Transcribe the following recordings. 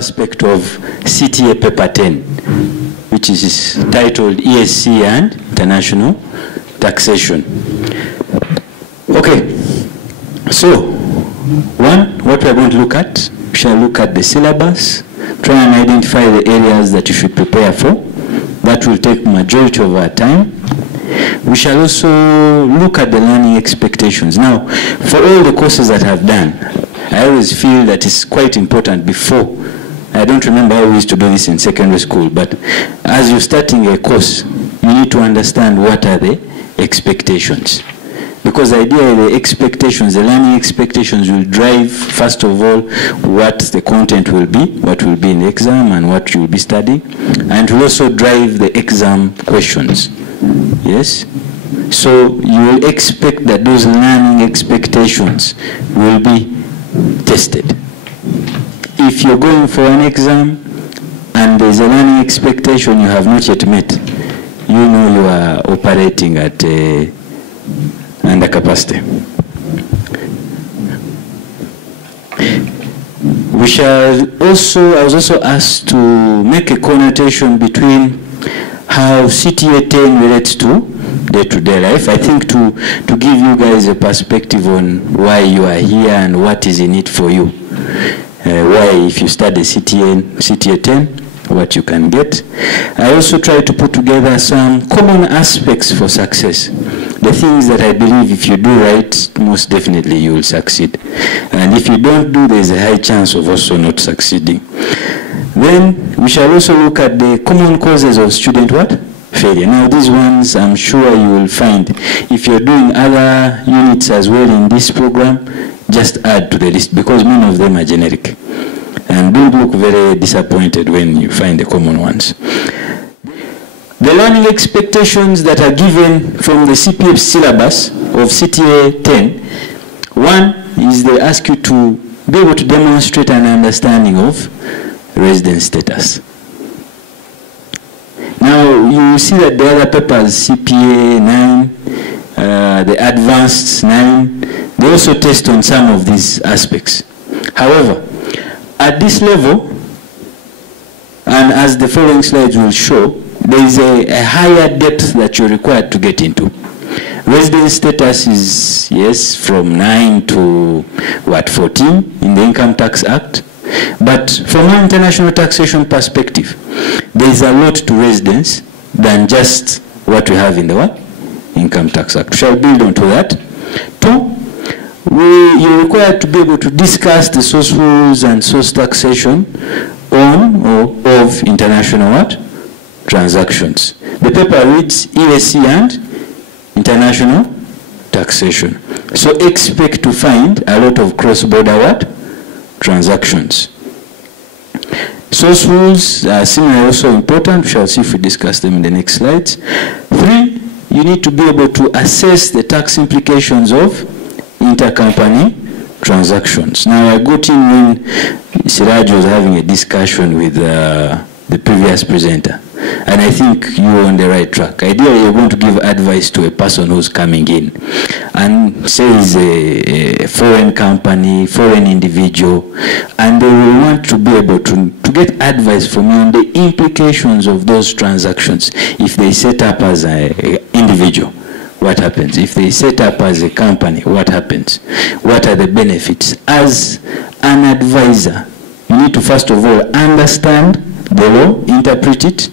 aspect of CTA paper 10, which is titled ESC and International Taxation. Okay, so one, what we're going to look at, we shall look at the syllabus, try and identify the areas that you should prepare for. That will take majority of our time. We shall also look at the learning expectations. Now, for all the courses that I've done, I always feel that it's quite important before. I don't remember how we used to do this in secondary school, but as you're starting a course, you need to understand what are the expectations. Because ideally the expectations, the learning expectations will drive, first of all, what the content will be, what will be in the exam and what you will be studying, and will also drive the exam questions. Yes? So you will expect that those learning expectations will be tested. If you're going for an exam and there's a learning expectation you have not yet met, you know you are operating at under capacity. I was also asked to make a connotation between how CTA 10 relates to day-to-day life. I think to give you guys a perspective on why you are here and what is in it for you. Why, if you study CTA 10, what you can get. I also try to put together some common aspects for success. The things that I believe if you do right, most definitely you will succeed. And if you don't do, there's a high chance of also not succeeding. Then we shall also look at the common causes of student what? Failure. Now these ones I'm sure you will find. If you're doing other units as well in this program, just add to the list because many of them are generic. And don't look very disappointed when you find the common ones. The learning expectations that are given from the CPF syllabus of CTA 10, one is they ask you to be able to demonstrate an understanding of residence status. Now you see that the other papers, CPA 9, the advanced 9, they also test on some of these aspects. However, at this level, and as the following slides will show, there is a higher depth that you're required to get into. Residence status is, yes, from 9 to, 14 in the Income Tax Act. But from an international taxation perspective, there is a lot to residence than just what we have in the Income Tax Act. We shall build onto that. Two, you're required to be able to discuss the source rules and source taxation on or of international transactions. The paper reads ESC and international taxation. So expect to find a lot of cross-border transactions. Source rules are similarly also important. We shall see if we discuss them in the next slides. 3, you need to be able to assess the tax implications of intercompany transactions. Now I got in when Siraj was having a discussion with the previous presenter, and I think you were on the right track. Ideally, you're going to give advice to a person who's coming in and say is a foreign company, foreign individual, and they will want to be able to get advice from you on the implications of those transactions. If they set up as an individual, what happens? If they set up as a company, what happens? What are the benefits? As an advisor, you need to first of all understand the law, interpret it,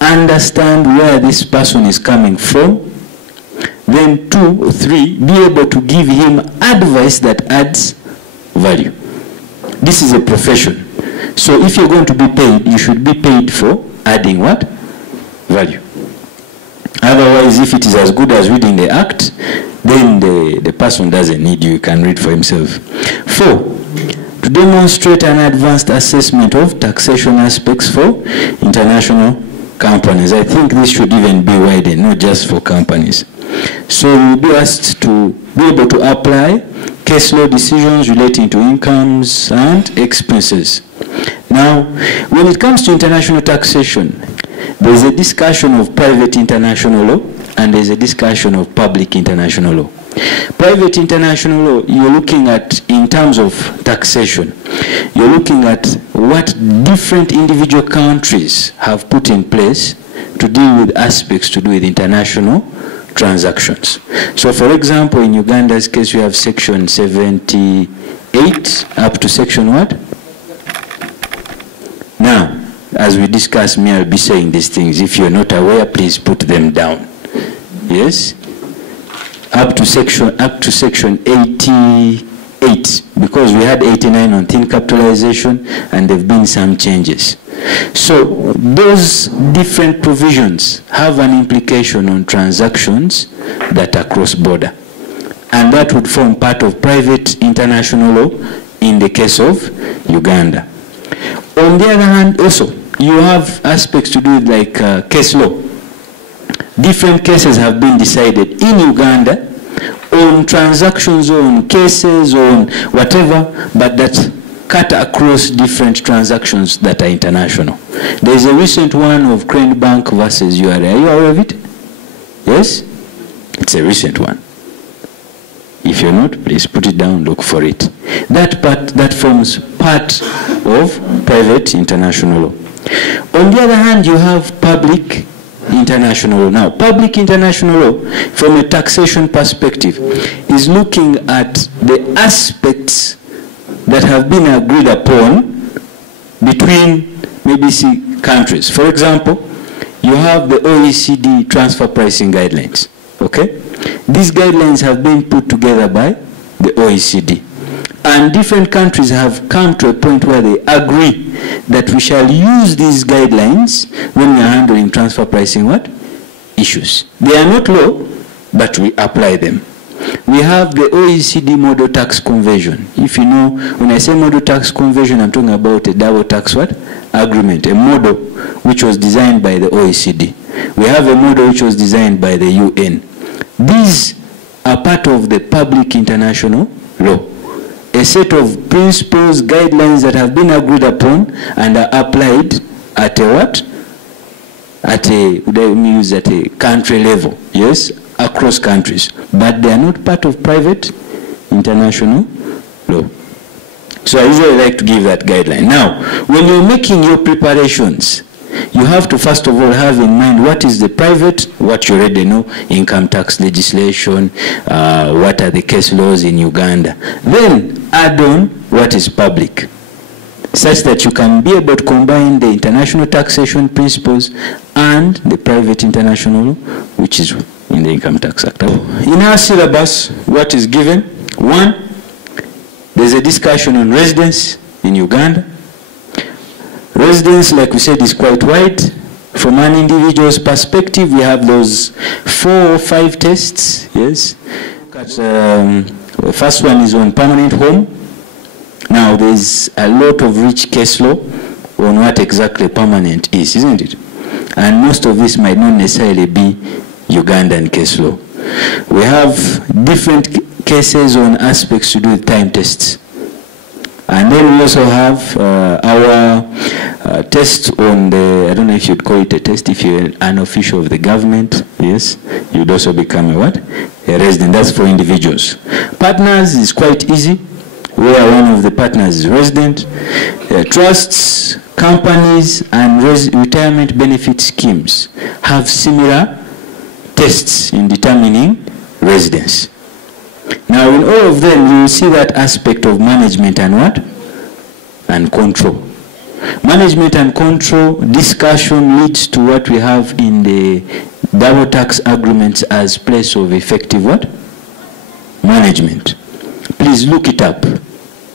understand where this person is coming from, then 2 or 3, be able to give him advice that adds value. This is a profession. So if you're going to be paid, you should be paid for adding what? Value. Otherwise, if it is as good as reading the act, then the person doesn't need you, he can read for himself. 4, to demonstrate an advanced assessment of taxation aspects for international companies. I think this should even be widened, not just for companies. So you'll be asked to be able to apply case law decisions relating to incomes and expenses. Now, when it comes to international taxation, there is a discussion of private international law and there is a discussion of public international law. Private international law, you're looking at, in terms of taxation, you're looking at what different individual countries have put in place to deal with aspects to do with international transactions. So for example, in Uganda's case, we have section 78 up to section what? Now, as we discuss, me, I'll be saying these things. If you're not aware, please put them down. Yes? Up to section 88, because we had 89 on thin capitalization, and there have been some changes. So those different provisions have an implication on transactions that are cross-border, and that would form part of private international law in the case of Uganda. On the other hand, also, you have aspects to do with like case law. Different cases have been decided in Uganda on transactions, on cases, on whatever, but that cut across different transactions that are international. There is a recent one of Crane Bank versus URA. Are you aware of it? Yes? It's a recent one. If you're not, please put it down, look for it. That forms part of private international law. On the other hand, you have public international law. Now, public international law, from a taxation perspective, is looking at the aspects that have been agreed upon between maybe countries. For example, you have the OECD transfer pricing guidelines. Okay? These guidelines have been put together by the OECD. And different countries have come to a point where they agree that we shall use these guidelines when we are handling transfer pricing what? Issues. They are not law, but we apply them. We have the OECD Model Tax Conversion. If you know, when I say Model Tax Conversion, I'm talking about a double tax what? Agreement, a model which was designed by the OECD. We have a model which was designed by the UN. These are part of the public international law. A set of principles, guidelines that have been agreed upon and are applied at a what? At a country level, yes, across countries. But they are not part of private international law. So I usually like to give that guideline. Now, when you're making your preparations, you have to first of all have in mind what is the private, what you already know, income tax legislation, what are the case laws in Uganda. Then add on what is public, such that you can be able to combine the international taxation principles and the private international law, which is in the Income Tax Act. In our syllabus, what is given? 1, there's a discussion on residence in Uganda. Residence, like we said, is quite wide. From an individual's perspective, we have those 4 or 5 tests, yes. The first one is on permanent home. Now, there's a lot of rich case law on what exactly permanent is, isn't it? And most of this might not necessarily be Ugandan case law. We have different cases on aspects to do with time tests. And then we also have our test on the, I don't know if you'd call it a test, if you're an official of the government, yes, you'd also become a what? A resident. That's for individuals. Partners is quite easy, where one of the partners is resident. Trusts, companies, and retirement benefit schemes have similar tests in determining residence. Now, in all of them, you will see that aspect of management and what? And control. Management and control discussion leads to what we have in the double tax agreements as place of effective what? Management. Please look it up.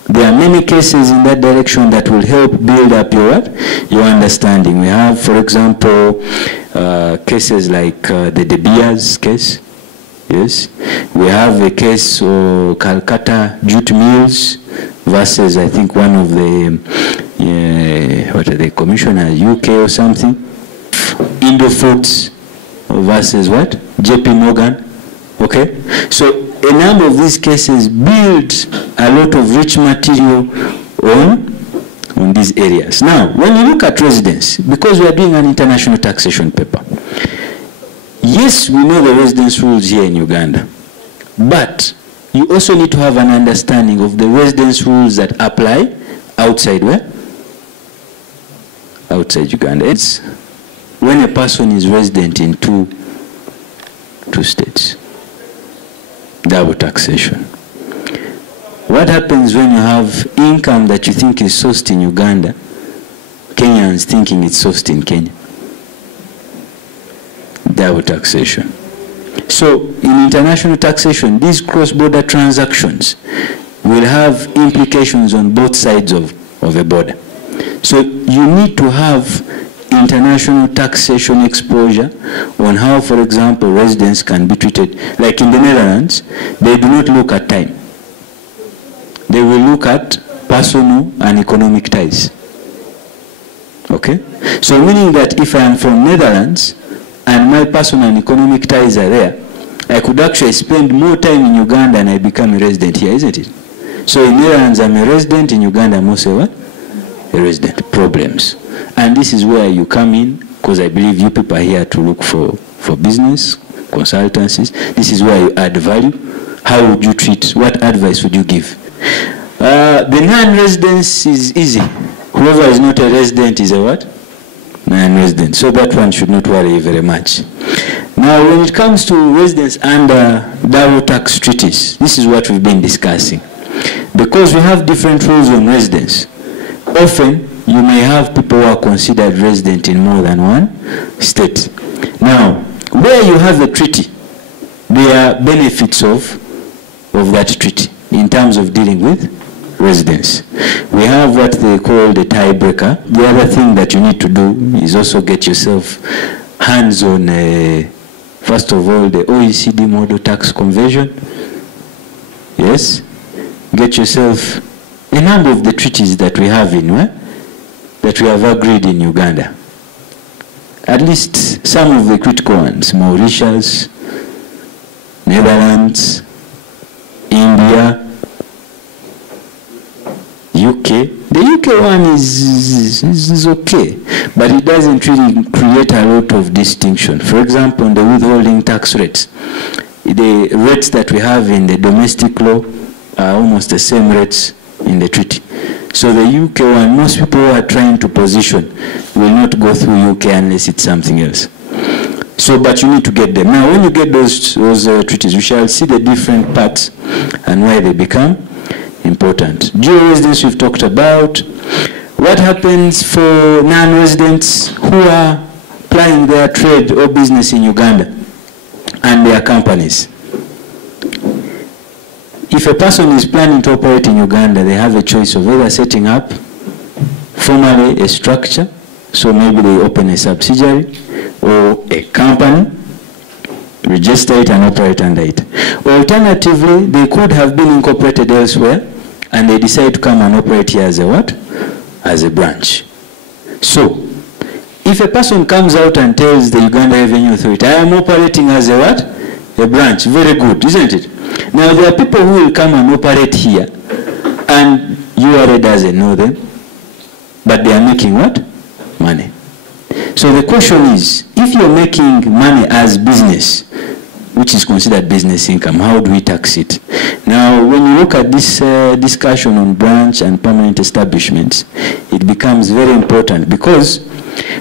There are many cases in that direction that will help build up your what? Your understanding. We have, for example, cases like the De Beers case. Yes, we have a case of Calcutta jute mills versus, I think, one of the what are they, commissioners, UK or something. Indo Foods versus what? JP Morgan. Okay, so a number of these cases build a lot of rich material on these areas. Now, when you look at residence, because we are doing an international taxation paper, yes, we know the residence rules here in Uganda. But you also need to have an understanding of the residence rules that apply outside where? Outside Uganda. It's when a person is resident in two states. Double taxation. What happens when you have income that you think is sourced in Uganda, Kenyans thinking it's sourced in Kenya? Double taxation. So in international taxation, these cross-border transactions will have implications on both sides of a border. So you need to have international taxation exposure on how, for example, residents can be treated. Like in the Netherlands, they do not look at time. They will look at personal and economic ties. Okay? So meaning that if I am from Netherlands and my personal and economic ties are there, I could actually spend more time in Uganda and I become a resident here, isn't it? So in Netherlands I'm a resident, in Uganda I'm also what? A resident. Problems. And this is where you come in, because I believe you people are here to look for business, consultancies. This is where you add value. How would you treat, what advice would you give? The non-residence is easy. Whoever is not a resident is a what? Non-resident. So that one should not worry very much. Now when it comes to residents under double tax treaties, this is what we've been discussing. Because we have different rules on residence, often you may have people who are considered resident in more than one state. Now, where you have a treaty, there are benefits of that treaty in terms of dealing with residents. We have what they call the tiebreaker. The other thing that you need to do is also get yourself hands on, first of all, the OECD model tax conversion. Yes? Get yourself a number of the treaties that we have that we have agreed in Uganda. At least some of the critical ones: Mauritius, Netherlands, India, UK. The UK one is okay, but it doesn't really create a lot of distinction. For example, on the withholding tax rates, the rates that we have in the domestic law are almost the same rates in the treaty. So the UK one, most people who are trying to position will not go through UK unless it's something else. So, but you need to get them. Now, when you get those treaties, we shall see the different parts and why they become important. Dual residents we've talked about. What happens for non-residents who are plying their trade or business in Uganda and their companies? If a person is planning to operate in Uganda, they have a choice of either setting up formally a structure, so maybe they open a subsidiary or a company, register it and operate under it. Alternatively, they could have been incorporated elsewhere and they decide to come and operate here as a what? As a branch. So, if a person comes out and tells the Uganda Revenue Authority, I am operating as a what? A branch. Very good, isn't it? Now there are people who will come and operate here and URA doesn't know them, but they are making what? Money. So the question is, if you're making money as business, which is considered business income, how do we tax it? Now when you look at this discussion on branch and permanent establishments, it becomes very important, because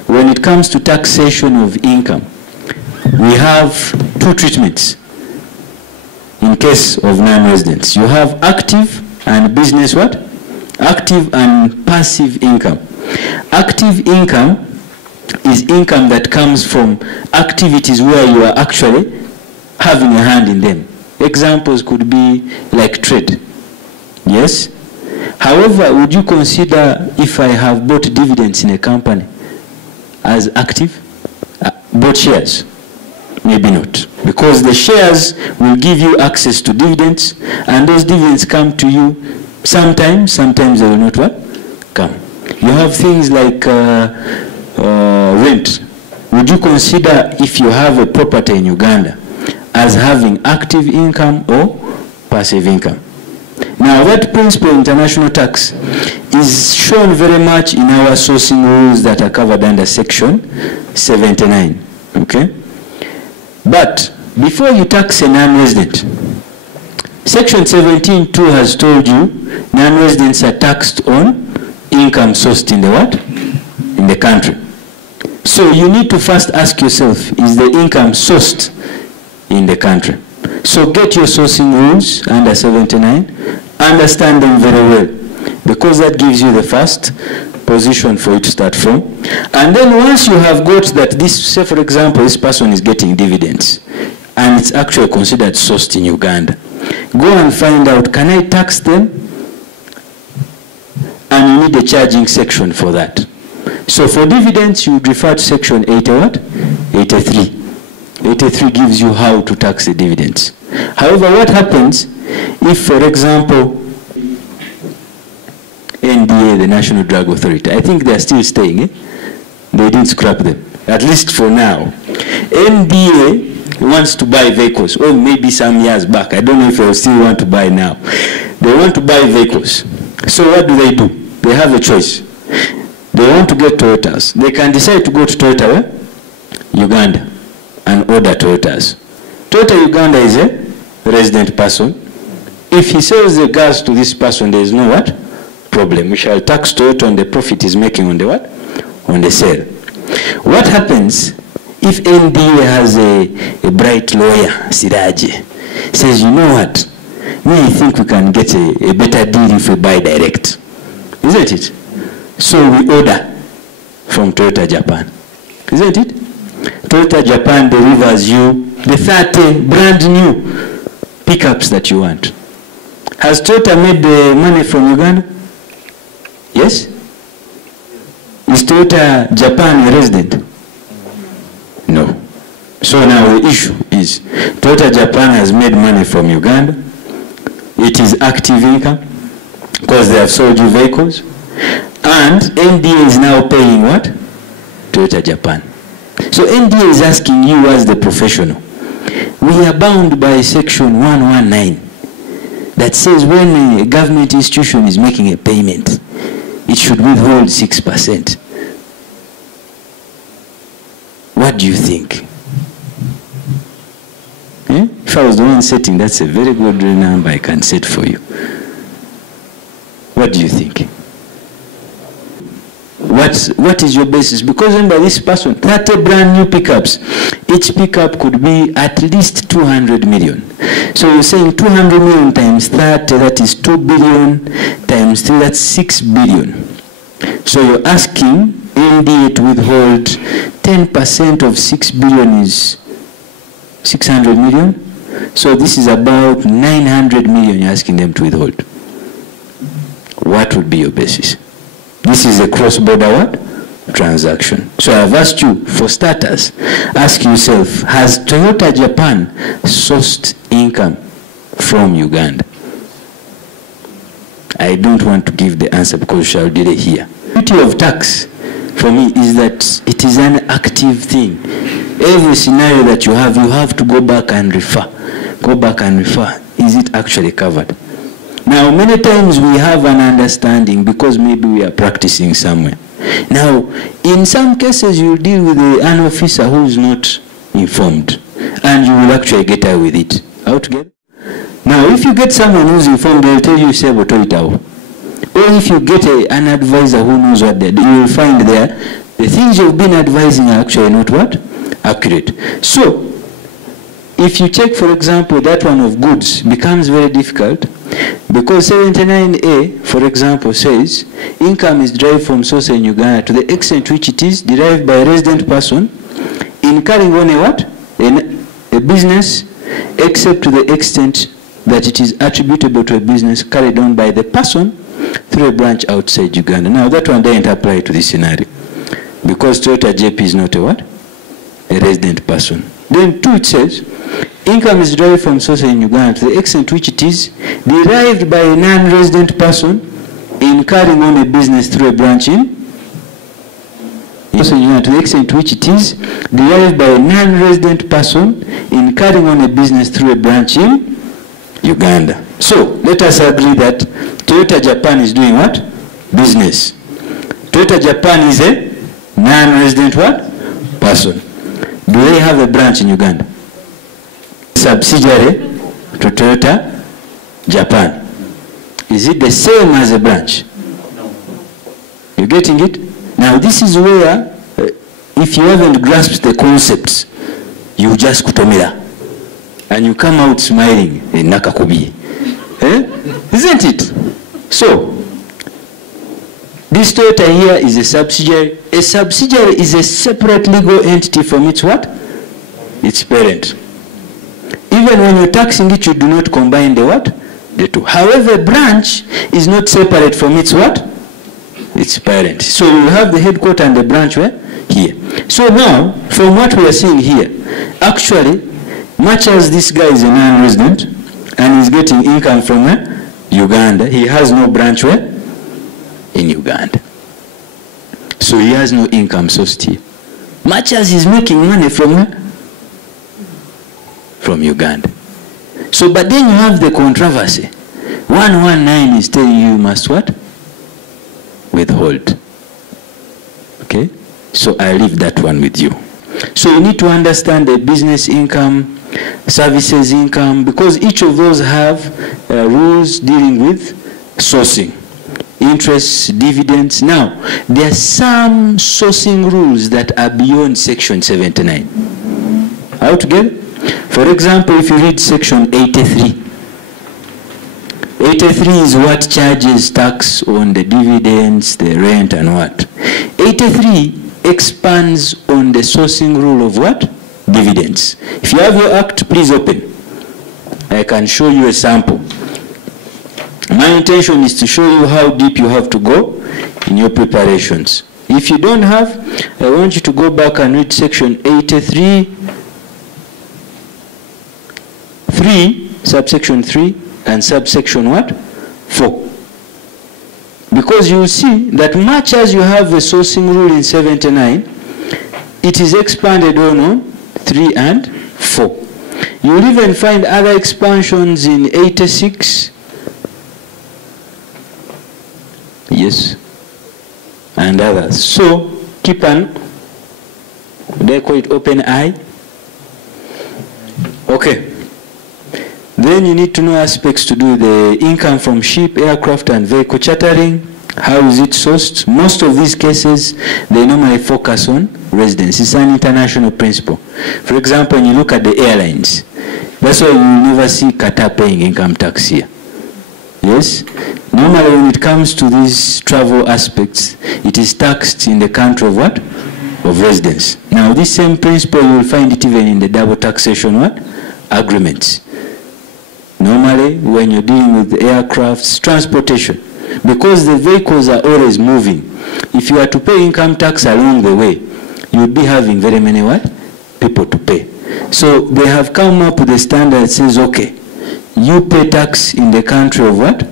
when it comes to taxation of income, we have two treatments. In case of non-residents, you have active and business what? Active and passive income. Active income is income that comes from activities where you are actually having a hand in them. Examples could be like trade. Yes? However, would you consider if I have bought dividends in a company as active? Bought shares? Maybe not. Because the shares will give you access to dividends, and those dividends come to you sometimes they will not what? Come. You have things like rent. Would you consider, if you have a property in Uganda, as having active income or passive income? Now that principle of international tax is shown very much in our sourcing rules that are covered under section 79. Okay? But before you tax a non-resident, Section 17.2 has told you non-residents are taxed on income sourced in the what? In the country. So you need to first ask yourself, is the income sourced in the country? So get your sourcing rules under 79, understand them very well, because that gives you the first position for you to start from. And then once you have got that this, say for example, this person is getting dividends, and it's actually considered sourced in Uganda, go and find out, can I tax them? And you need a charging section for that. So for dividends, you would refer to section 80 what? 83. 83 gives you how to tax the dividends. However, what happens if, for example, NDA, the National Drug Authority, I think they're still staying, eh? They didn't scrap them, at least for now. NDA wants to buy vehicles, or maybe some years back, I don't know if they still want to buy now. They want to buy vehicles. So what do? They have a choice. They want to get Toyotas. They can decide to go to Toyota, Uganda, and order Toyotas. Toyota Uganda is a resident person. If he sells the gas to this person, there is no what? Problem. We shall tax Toyota on the profit he's making on the what? On the sale. What happens if NDA has a bright lawyer, Siraje, says, you know what? I think we can get a better deal if we buy direct. Isn't it? So we order from Toyota Japan. Isn't it? Toyota Japan delivers you the 30 brand new pickups that you want. Has Toyota made the money from Uganda? Yes? Is Toyota Japan a resident? No. So now the issue is, Toyota Japan has made money from Uganda. It is active income because they have sold you vehicles. And NDA is now paying what? Toyota Japan. So NDA is asking you as the professional. We are bound by section 119 that says when a government institution is making a payment, it should withhold 6%. What do you think? Eh? If I was the one setting, that's a very good number I can set for you. What do you think? What is your basis? Because remember, this person, 30 brand new pickups, each pickup could be at least 200 million. So you're saying 200 million times 30, that is 2 billion, times 3, that's 6 billion. So you're asking NDA to withhold 10% of 6 billion is 600 million. So this is about 900 million you're asking them to withhold. What would be your basis? This is a cross-border what? Transaction. So I've asked you, for starters, ask yourself, has Toyota Japan sourced income from Uganda? I don't want to give the answer because we shall delay here. The beauty of tax, for me, is that it is an active thing. Every scenario that you have to go back and refer. Go back and refer. Is it actually covered? Now, many times we have an understanding because maybe we are practicing somewhere. Now, in some cases, you deal with an officer who is not informed, and you will actually get away with it. Altogether. Now, if you get someone who's informed, they'll tell you, say, or if you get an advisor who knows what they're doing, you will find there the things you've been advising are actually not what? Accurate. So, if you check, for example, that one of goods becomes very difficult because 79A, for example, says income is derived from source in Uganda to the extent which it is derived by a resident person in carrying on a what? A business, except to the extent that it is attributable to a business carried on by the person through a branch outside Uganda. Now that one doesn't apply to this scenario because Toyota JP is not a what? A resident person. Then 2, it says income is derived from source in Uganda to the extent which it is derived by a non-resident person in carrying on a business through a branch in to the extent which it is derived by a non-resident person in carrying on a business through a branch in Uganda. So let us agree that Toyota Japan is doing what? Business. Toyota Japan is a non-resident what? Person. Do they have a branch in Uganda? Subsidiary to Toyota Japan. Is it the same as a branch? You getting it? Now this is where, if you haven't grasped the concepts, you just kutomera. And you come out smiling, nakakubi. Isn't it? So, this Toyota here is a subsidiary. A subsidiary is a separate legal entity from its what? Its parent. Even when you're taxing it, you do not combine the what? The two. However, a branch is not separate from its what? Its parent. So you have the headquarter and the branch where? Here. So now, from what we are seeing here, actually, much as this guy is a non-resident and is getting income from Uganda, he has no branch where? In Uganda. So he has no income source here. Much as he's making money from where? From Uganda. So, but then you have the controversy. 119 is telling you must what? Withhold. Okay? So I leave that one with you. So you need to understand the business income, services income, because each of those have rules dealing with sourcing, interest, dividends. Now, there are some sourcing rules that are beyond Section 79. How to get? For example, if you read Section 83, 83 is what charges tax on the dividends, the rent, and what? 83 expands on the sourcing rule of what? Dividends. If you have your act, please open. I can show you a sample. My intention is to show you how deep you have to go in your preparations. If you don't have, I want you to go back and read Section 83, 3, subsection 3, and subsection what? 4. Because you will see that much as you have the sourcing rule in 79, it is expanded on 3 and 4. You will even find other expansions in 86. Yes. And others. So, keep an, they call it open eye. Okay. Then you need to know aspects to do the income from ship, aircraft, and vehicle chartering. How is it sourced? Most of these cases, they normally focus on residence. It's an international principle. For example, when you look at the airlines, that's why you will never see Qatar paying income tax here. Yes? Normally when it comes to these travel aspects, it is taxed in the country of what? Of residence. Now this same principle, you will find it even in the double taxation what? Agreements. Normally, when you're dealing with aircrafts, transportation, because the vehicles are always moving, if you are to pay income tax along the way, you would be having very many what? People to pay. So they have come up with a standard that says, okay, you pay tax in the country of what?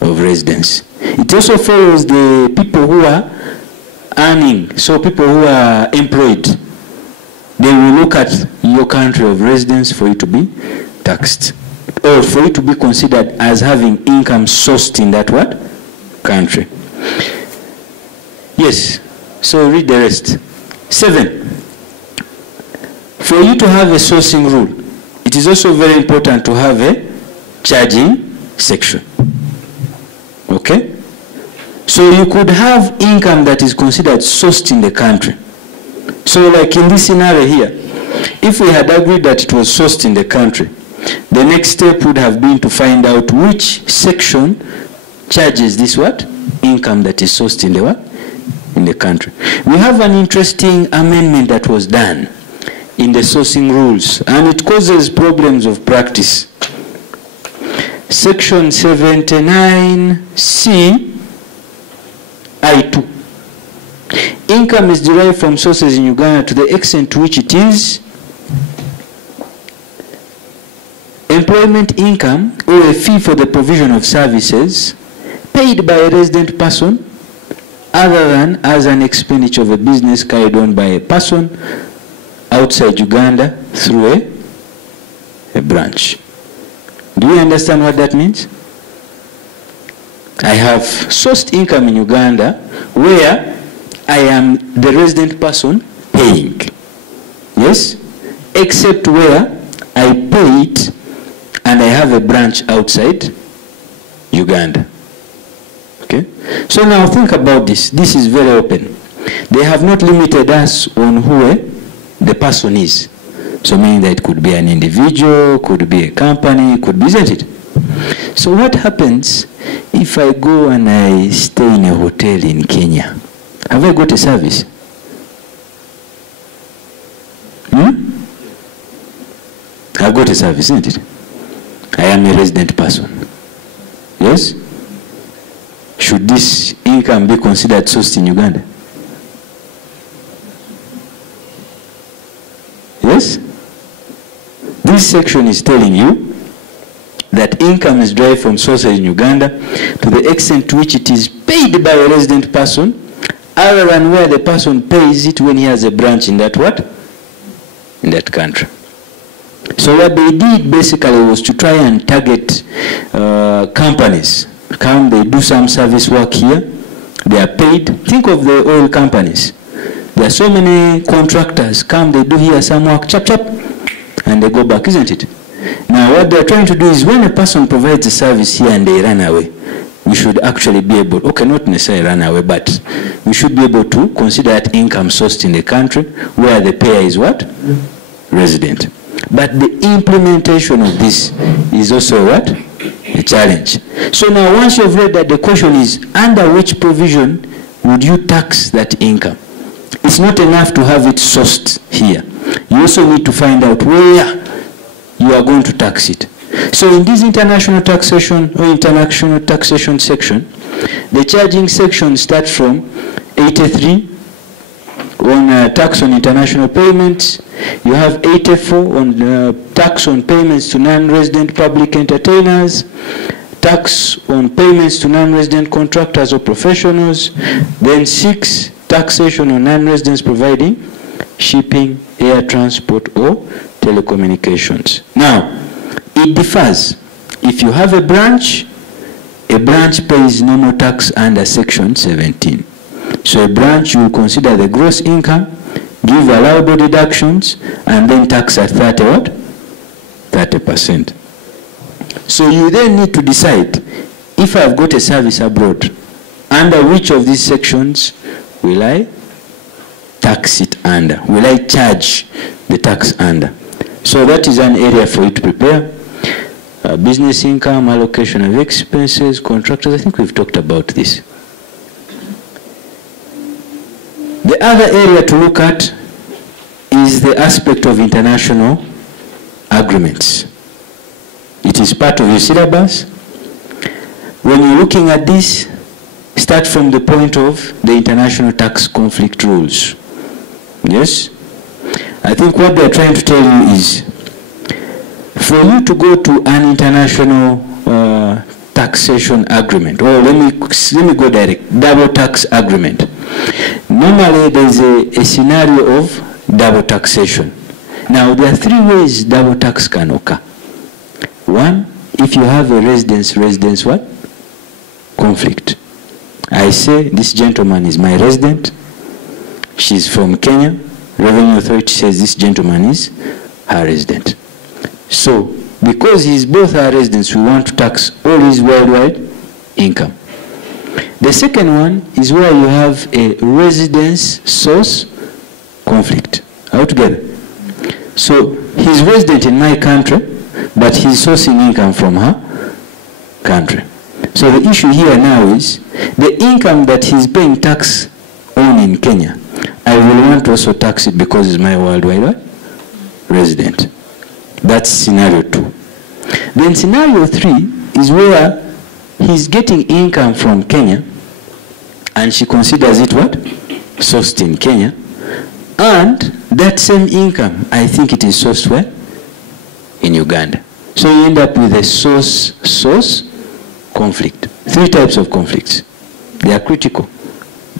Of residence. It also follows the people who are earning, so people who are employed, they will look at your country of residence for you to be taxed, or for you to be considered as having income sourced in that what? Country. Yes. So read the rest. 7. For you to have a sourcing rule, it is also very important to have a charging section. Okay? So you could have income that is considered sourced in the country. So like in this scenario here, if we had agreed that it was sourced in the country, the next step would have been to find out which section charges this what? Income that is sourced in the what? In the country. We have an interesting amendment that was done in the sourcing rules, and it causes problems of practice. Section 79C I2. Income is derived from sources in Uganda to the extent to which it is employment income or a fee for the provision of services paid by a resident person other than as an expenditure of a business carried on by a person outside Uganda through a branch. Do you understand what that means? I have sourced income in Uganda where I am the resident person paying. Yes? Except where I pay it and I have a branch outside Uganda. Okay? So now think about this. This is very open. They have not limited us on who the person is. So meaning that it could be an individual, could be a company, could be, isn't it? So what happens if I go and I stay in a hotel in Kenya? Have I got a service? I've got a service, isn't it? I am a resident person. Yes? Should this income be considered sourced in Uganda? Yes? This section is telling you that income is derived from sources in Uganda to the extent to which it is paid by a resident person, other than where the person pays it when he has a branch in that what? In that country. So what they did basically was to try and target companies. Come, they do some service work here, they are paid. Think of the oil companies. There are so many contractors, come, they do here some work, chap chap, and they go back, isn't it? Now what they're trying to do is when a person provides a service here and they run away, we should actually be able, okay, not necessarily run away, but we should be able to consider that income sourced in the country where the payer is what? Resident. But the implementation of this is also what? A challenge. So now once you've read that, the question is, under which provision would you tax that income? It's not enough to have it sourced here. You also need to find out where you are going to tax it. So in this international taxation or international taxation section, the charging section starts from 83 on tax on international payments. You have 84 on tax on payments to non-resident public entertainers, tax on payments to non-resident contractors or professionals, then 6, taxation on non-residents providing shipping, air transport or telecommunications. Now, it differs. If you have a branch pays normal tax under section 17. So a branch, you will consider the gross income, give allowable deductions, and then tax at 30 what? 30%. So you then need to decide, if I've got a service abroad, under which of these sections will I tax it under? Will I charge the tax under? So that is an area for you to prepare. Business income, allocation of expenses, contractors. I think we've talked about this. The other area to look at is the aspect of international agreements. It is part of your syllabus. When you're looking at this, start from the point of the international tax conflict rules. Yes? I think what they're trying to tell you is, for you to go to an international taxation agreement, or let me go direct, double tax agreement. Normally there is a scenario of double taxation. Now there are 3 ways double tax can occur. 1, if you have a residence what? Conflict. I say this gentleman is my resident, she's from Kenya, Revenue Authority says this gentleman is her resident. So, because he's both our residents, we want to tax all his worldwide income. The second one is where you have a residence source conflict. Altogether. So, he's resident in my country, but he's sourcing income from her country. So the issue here now is, the income that he's paying tax on in Kenya, I will want to also tax it because he's my worldwide resident. That's scenario 2. Then scenario 3 is where he's getting income from Kenya and she considers it what? Sourced in Kenya. And that same income, I think it is sourced where? In Uganda. So you end up with a source conflict. 3 types of conflicts. They are critical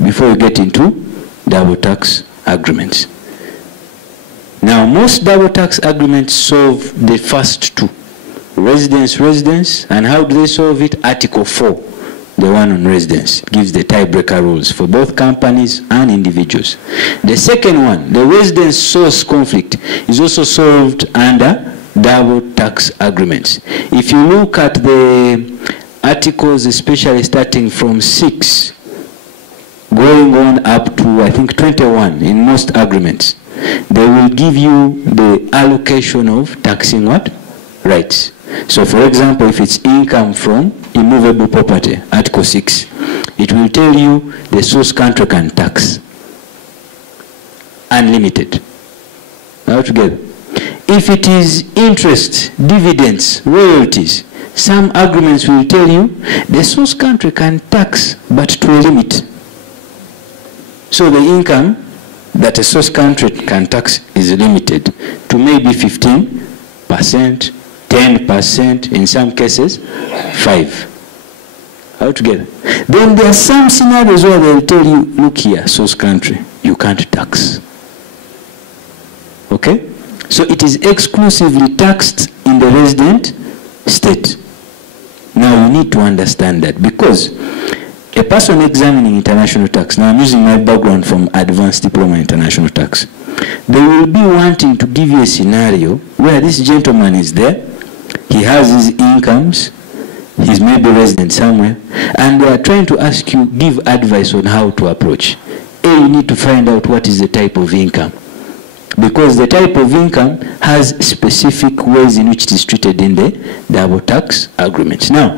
before you get into double tax agreements. Now, most double tax agreements solve the first 2. Residence, and how do they solve it? Article 4, the one on residence, gives the tiebreaker rules for both companies and individuals. The second one, the residence source conflict, is also solved under double tax agreements. If you look at the articles, especially starting from 6, going on up to, I think, 21 in most agreements, they will give you the allocation of taxing what? Rights. So for example, if it's income from immovable property, Article 6, it will tell you the source country can tax. Unlimited. Now together. If it is interest, dividends, royalties, some agreements will tell you the source country can tax, but to a limit. So the income that a source country can tax is limited to maybe 15%, 10%, in some cases 5%. Altogether. Then there are some scenarios where they will tell you, look here, source country, you can't tax. Okay? So it is exclusively taxed in the resident state. Now you need to understand that, because a person examining international tax, now I'm using my background from advanced diploma in international tax, they will be wanting to give you a scenario where this gentleman is there, he has his incomes, he's maybe resident somewhere, and they are trying to ask you, give advice on how to approach. You need to find out what is the type of income, because the type of income has specific ways in which it is treated in the double tax agreement. Now,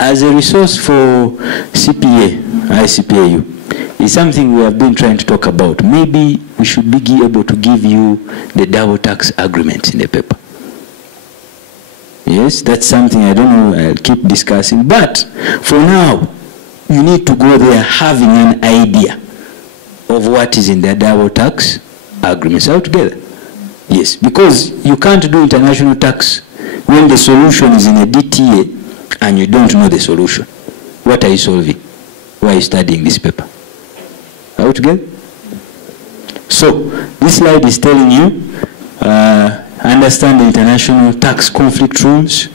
as a resource for CPA, ICPAU, is something we have been trying to talk about. Maybe we should be able to give you the double tax agreement in the paper. Yes, that's something I don't know, I'll keep discussing. But for now, you need to go there having an idea of what is in the double tax agreements altogether. Yes, because you can't do international tax when the solution is in a DTA and you don't know the solution. What are you solving? Why are you studying this paper? Altogether? So, this slide is telling you, understand the international tax conflict rules,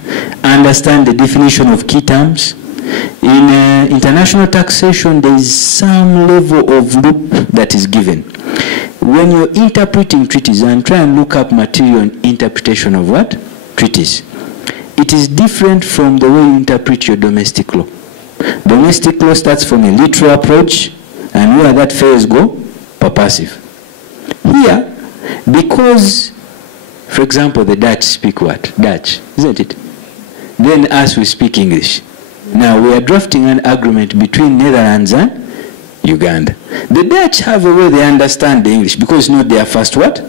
understand the definition of key terms. In international taxation, there is some level of loop that is given. When you're interpreting treaties, and try and look up material interpretation of what? Treaties. It is different from the way you interpret your domestic law. Domestic law starts from a literal approach, and where that fails go, purposive. Here, because, for example, the Dutch speak what? Dutch, isn't it? Then us, we speak English. Now, we are drafting an agreement between Netherlands and Uganda. The Dutch have a way they understand the English, because it's not their first what?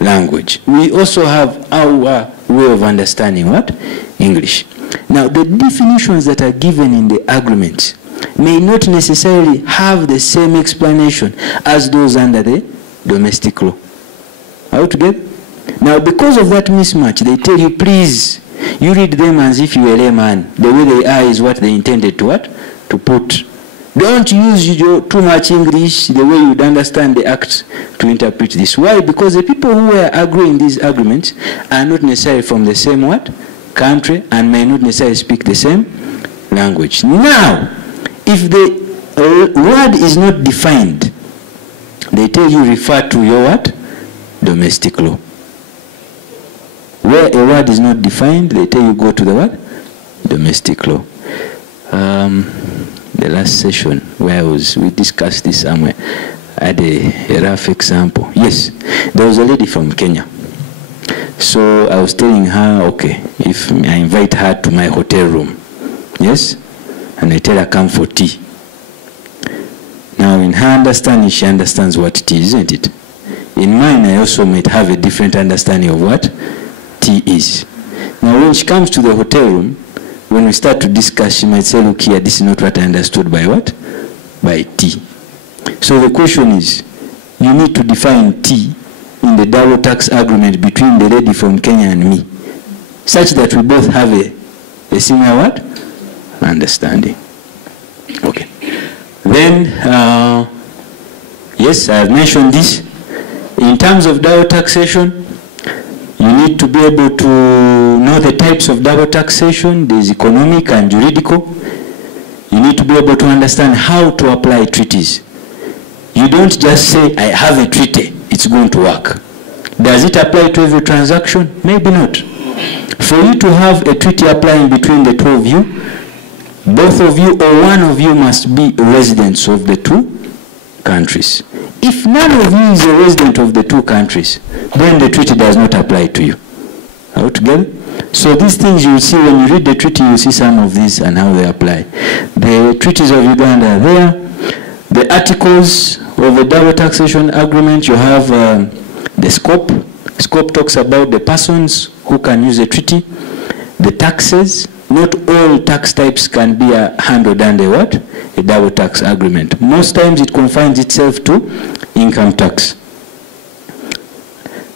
Language. We also have our way of understanding what? English. Now, the definitions that are given in the agreement may not necessarily have the same explanation as those under the domestic law. Altogether? Now, because of that mismatch, they tell you, please, you read them as if you were a layman. The way they are is what they intended to what? To put. Don't use too much English, the way you'd understand the act, to interpret this. Why? Because the people who are agreeing these agreements are not necessarily from the same what? Country, and may not necessarily speak the same language. Now, if the word is not defined, they tell you refer to your what? Domestic law. Where a word is not defined, they tell you go to the what? Domestic law. The last session where we discussed this somewhere, I had a rough example. Yes, there was a lady from Kenya. So I was telling her, okay, if I invite her to my hotel room, yes, and I tell her come for tea. Now in her understanding, she understands what tea is, isn't it? In mine, I also might have a different understanding of what tea is. Now when she comes to the hotel room, when we start to discuss, she might say, look here, this is not what I understood by what? By tea. So the question is, you need to define tea in the double tax agreement between the lady from Kenya and me, such that we both have a similar what? Understanding. Okay. Then, yes, I have mentioned this. In terms of double taxation, you need to be able to know the types of double taxation. There is economic and juridical. You need to be able to understand how to apply treaties. You don't just say, I have a treaty, it's going to work. Does it apply to every transaction? Maybe not. For you to have a treaty applying between the two of you, both of you or one of you must be residents of the two countries. If none of you is a resident of the two countries, then the treaty does not apply to you. Are we together? So these things you will see when you read the treaty, you will see some of these and how they apply. The treaties of Uganda are there. The articles of the double taxation agreement, you have the scope. Scope talks about the persons who can use a treaty. The taxes. Not all tax types can be handled under what? A double tax agreement. Most times it confines itself to income tax.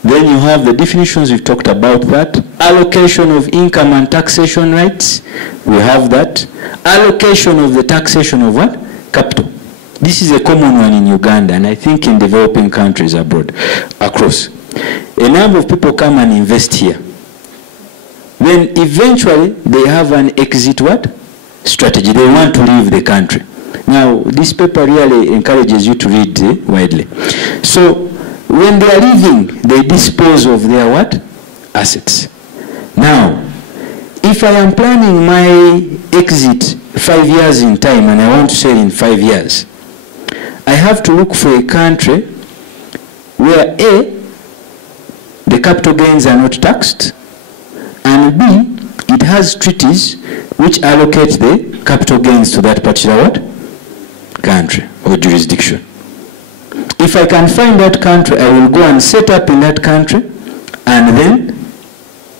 Then you have the definitions, we've talked about that. Allocation of income and taxation rights, we have that. Allocation of the taxation of what? Capital. This is a common one in Uganda, and I think in developing countries abroad, across. A number of people come and invest here. Then eventually they have an exit what? Strategy. They want to leave the country. Now, this paper really encourages you to read widely. So, when they are leaving, they dispose of their what? Assets. Now, if I am planning my exit 5 years in time and I want to sell in 5 years, I have to look for a country where A, the capital gains are not taxed, and B, it has treaties which allocate the capital gains to that particular what? Country or jurisdiction. If I can find that country, I will go and set up in that country and then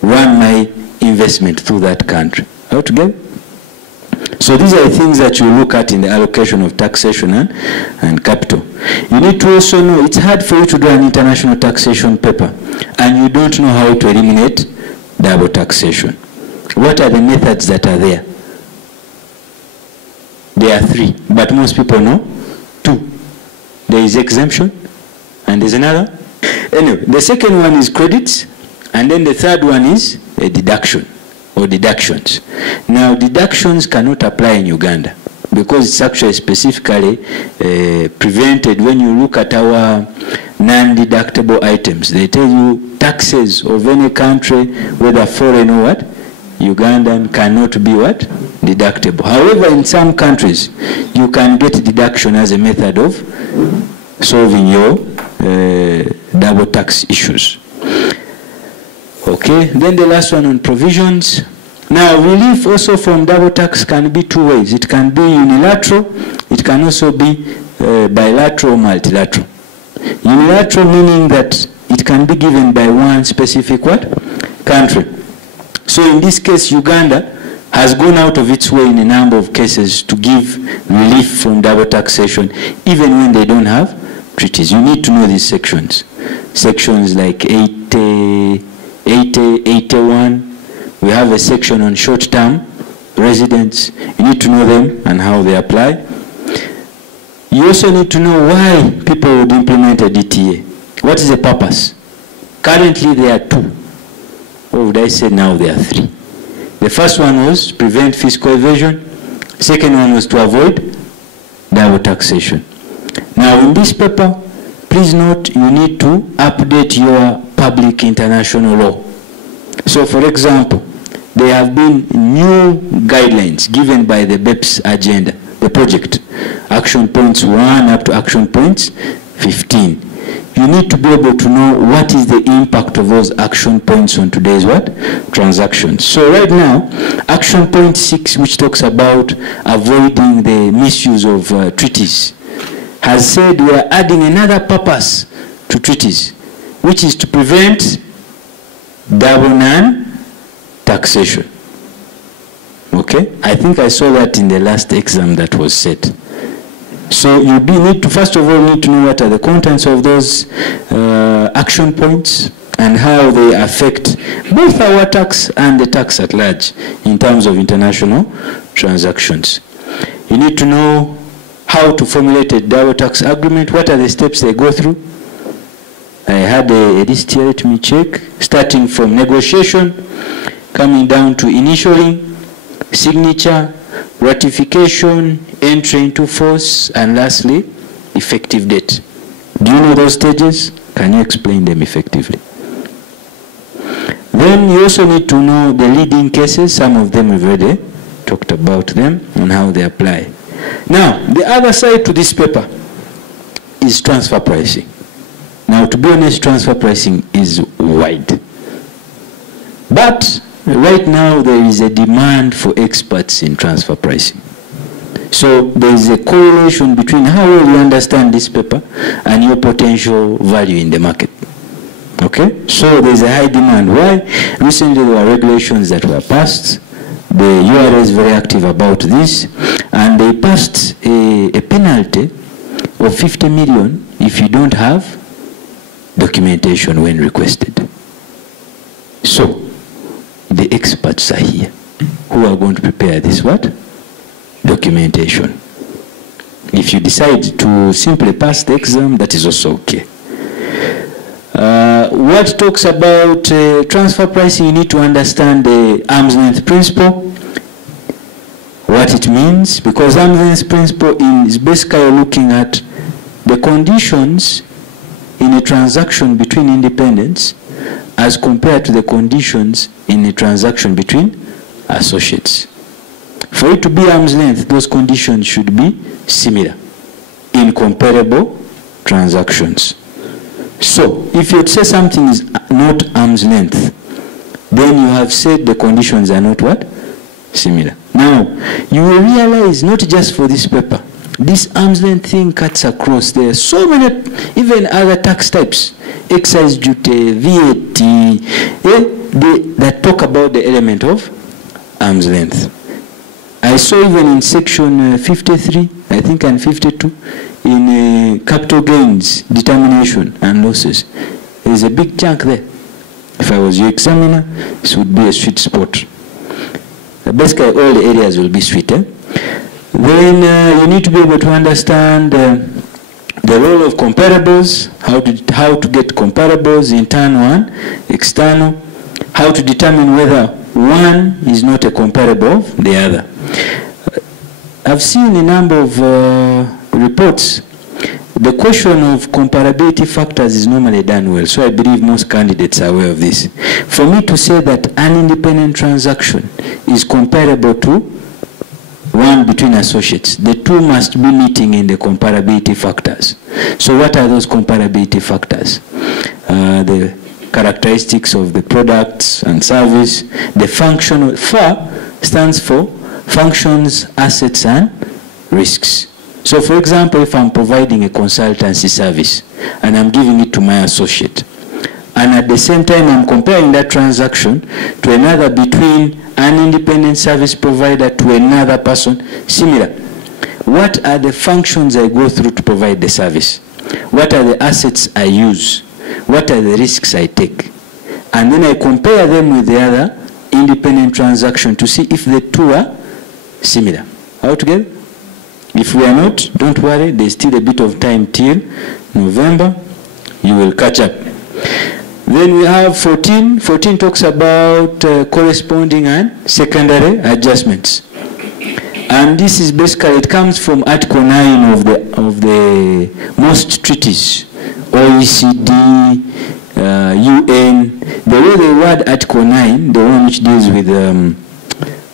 run my investment through that country. Are we together? So these are the things that you look at in the allocation of taxation and capital. You need to also know it's hard for you to do an international taxation paper and you don't know how to eliminate double taxation. What are the methods that are there? There are 3, but most people know 2. There is exemption, and there's another. Anyway, the second one is credits, and then the third one is a deduction or deductions. Now, deductions cannot apply in Uganda because it's actually specifically prevented. When you look at our non-deductible items, they tell you taxes of any country, whether foreign or what, Ugandan, cannot be what? Deductible. However, in some countries, you can get deduction as a method of solving your double tax issues. Okay, then the last one on provisions. Now, relief also from double tax can be 2 ways. It can be unilateral, it can also be bilateral or multilateral. Unilateral meaning that it can be given by one specific what? Country. So in this case, Uganda has gone out of its way in a number of cases to give relief from double taxation, even when they don't have treaties. You need to know these sections. Sections like 80, 81. We have a section on short-term residents. You need to know them and how they apply. You also need to know why people would implement a DTA. What is the purpose? Currently, there are 2. What would I say now? There are 3. The first one was to prevent fiscal evasion. Second one was to avoid double taxation. Now, in this paper, please note you need to update your public international law. So, for example, there have been new guidelines given by the BEPS agenda, the project, action points 1 up to action points 15. You need to be able to know what is the impact of those action points on today's what? Transactions. So right now, action point 6, which talks about avoiding the misuse of treaties, has said we are adding another purpose to treaties, which is to prevent double non-taxation. Okay? I think I saw that in the last exam that was set. So you need to, first of all, need to know what are the contents of those action points and how they affect both our tax and the tax at large in terms of international transactions. You need to know how to formulate a double tax agreement. What are the steps they go through? I had a list here, let me check. Starting from negotiation, coming down to initialing, signature, ratification, entry into force, and lastly, effective date. Do you know those stages? Can you explain them effectively? Then you also need to know the leading cases. Some of them we've already talked about them and how they apply. Now, the other side to this paper is transfer pricing. Now, to be honest, transfer pricing is wide. But right now, there is a demand for experts in transfer pricing. So there is a correlation between how well you understand this paper and your potential value in the market. Okay? So there is a high demand. Why? Recently, there were regulations that were passed. The URA is very active about this. And they passed a penalty of 50 million if you don't have documentation when requested. So, the experts are here who are going to prepare this what? Documentation. If you decide to simply pass the exam, that is also okay. What talks about transfer pricing, you need to understand the arm's length principle, what it means, because arm's length principle is basically looking at the conditions in a transaction between independents as compared to the conditions in a transaction between associates. For it to be arm's length, those conditions should be similar in comparable transactions. So, if you say something is not arm's length, then you have said the conditions are not what? Similar. Now, you will realize not just for this paper, this arm's length thing cuts across. There are so many, even other tax types, excise duty, VAT, that talk about the element of arm's length. I saw even in section 53, I think, and 52, in capital gains determination and losses, there is a big chunk there. If I was your examiner, this would be a sweet spot. Basically, all the areas will be sweet. Then you need to be able to understand the role of comparables, how to get comparables, internal and external, how to determine whether one is not a comparable of the other. I've seen a number of reports. The question of comparability factors is normally done well, so I believe most candidates are aware of this. For me to say that an independent transaction is comparable to one between associates, the two must be meeting in the comparability factors. So what are those comparability factors? The characteristics of the products and service. The functional, FA stands for functions, assets, and risks. So for example, if I'm providing a consultancy service and I'm giving it to my associate, and at the same time I'm comparing that transaction to another between an independent service provider to another person, similar. What are the functions I go through to provide the service? What are the assets I use? What are the risks I take? And then I compare them with the other independent transaction to see if the two are similar. All together? If we are not, don't worry, there's still a bit of time till November. You will catch up. Then we have 14. 14 talks about corresponding and secondary adjustments. And this is basically, it comes from Article 9 of the most treaties, OECD, UN. The way they word Article 9, the one which deals with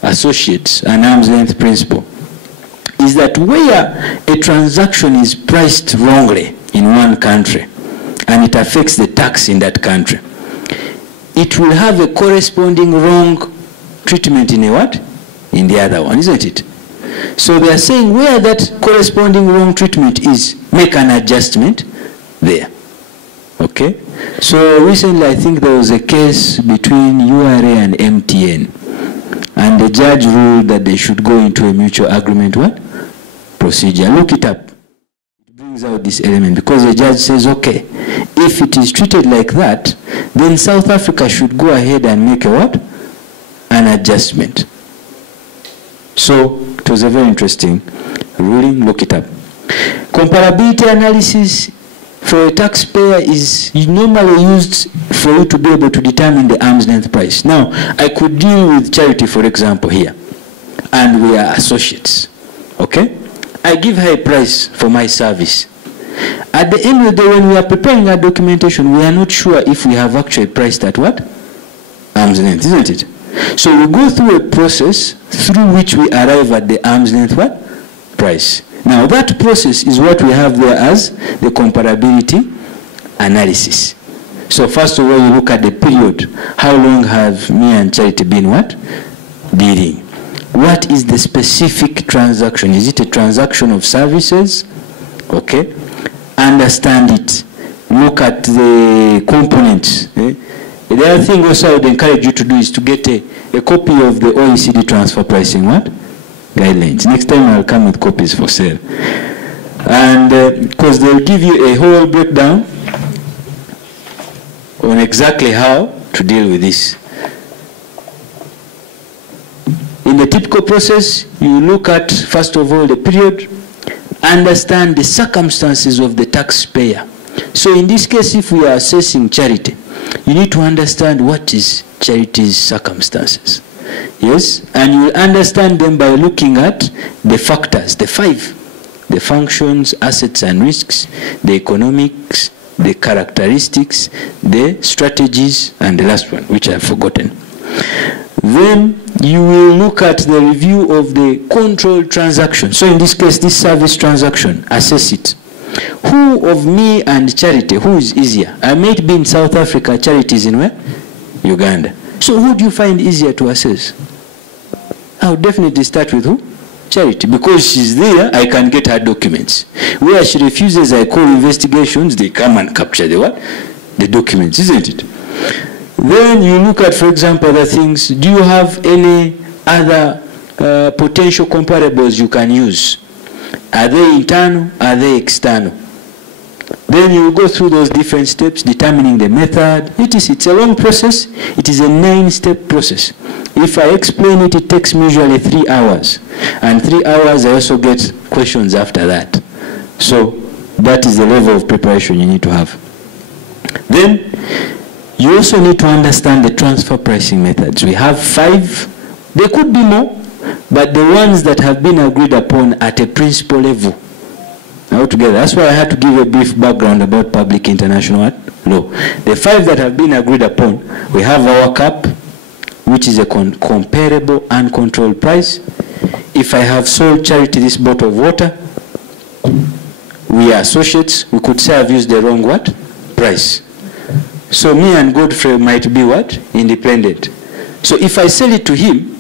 associates and arm's length principle, is that where a transaction is priced wrongly in one country and it affects the tax in that country, it will have a corresponding wrong treatment in a what? In the other one, isn't it? So they are saying where that corresponding wrong treatment is, make an adjustment there. Okay? So recently I think there was a case between URA and MTN, and the judge ruled that they should go into a mutual agreement what? Procedure. Look it up. It brings out this element because the judge says, okay, if it is treated like that, then South Africa should go ahead and make a what? An adjustment. So it was a very interesting ruling. Look it up. Comparability analysis for a taxpayer is normally used for you to be able to determine the arm's length price. Now, I could deal with charity, for example, here, and we are associates. Okay? I give her a price for my service. At the end of the day, when we are preparing our documentation, we are not sure if we have actually priced at what? Arm's length, isn't it? So we go through a process through which we arrive at the arm's length what? Price. Now that process is what we have there as the comparability analysis. So first of all, you look at the period. How long have me and Charity been what? Dealing. What is the specific transaction? Is it a transaction of services? Okay. Understand it. Look at the components. The other thing also I would encourage you to do is to get a copy of the OECD transfer pricing what? Guidelines. Next time I'll come with copies for sale. And because they'll give you a whole breakdown on exactly how to deal with this. In the typical process, you look at, first of all, the period, understand the circumstances of the taxpayer. So in this case, if we are assessing Charity, you need to understand what is Charity's circumstances. Yes? And you will understand them by looking at the factors, the 5. The functions, assets and risks, the economics, the characteristics, the strategies, and the last one, which I have forgotten. Then you will look at the review of the control transaction. So in this case, this service transaction, assess it. Who of me and Charity, who is easier? I might be in South Africa, Charity is in where? Uganda. So who do you find easier to assess? I would definitely start with who? Charity. Because she's there, I can get her documents. Where she refuses, I call investigations, they come and capture the what? The documents, isn't it? Then you look at, for example, other things. Do you have any other potential comparables you can use? Are they internal? Are they external? Then you will go through those different steps, determining the method. It's a long process. It is a 9-step process. If I explain it, it takes me usually 3 hours. And 3 hours, I also get questions after that. So that is the level of preparation you need to have. Then you also need to understand the transfer pricing methods. We have 5. There could be more, but the ones that have been agreed upon at a principal level. Altogether, that's why I had to give a brief background about public international law. The 5 that have been agreed upon, we have our cap, which is a comparable uncontrolled price. If I have sold Charity this bottle of water, we are associates, we could say I've used the wrong what? Price. So me and Godfrey might be what? Independent. So if I sell it to him,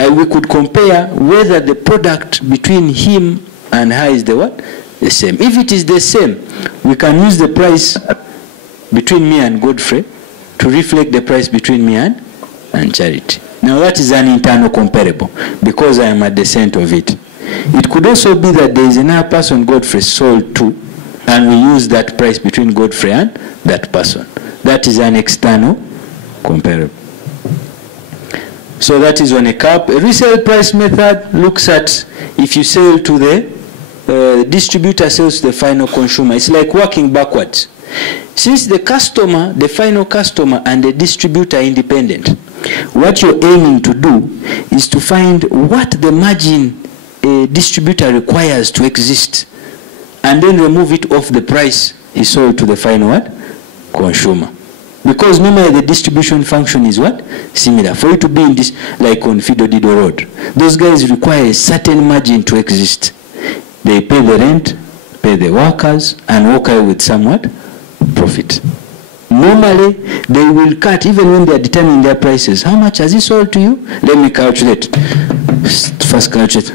we could compare whether the product between him and her is the what? The same. If it is the same, we can use the price between me and Godfrey to reflect the price between me and Charity. Now that is an internal comparable because I am at the center of it. It could also be that there is another person Godfrey sold to and we use that price between Godfrey and that person. That is an external comparable. So that is on a cap. A resale price method looks at if you sell to the distributor sells to the final consumer. It's like working backwards. Since the customer, the final customer and the distributor are independent, what you're aiming to do is to find what the margin a distributor requires to exist and then remove it off the price is sold to the final what? Consumer. Because normally the distribution function is what? Similar. For you to be in this, like on Fido Dido Road, those guys require a certain margin to exist. They pay the rent, pay the workers, and walk away with somewhat profit. Normally, they will cut, even when they are determining their prices. How much has it sold to you? Let me calculate. First calculate.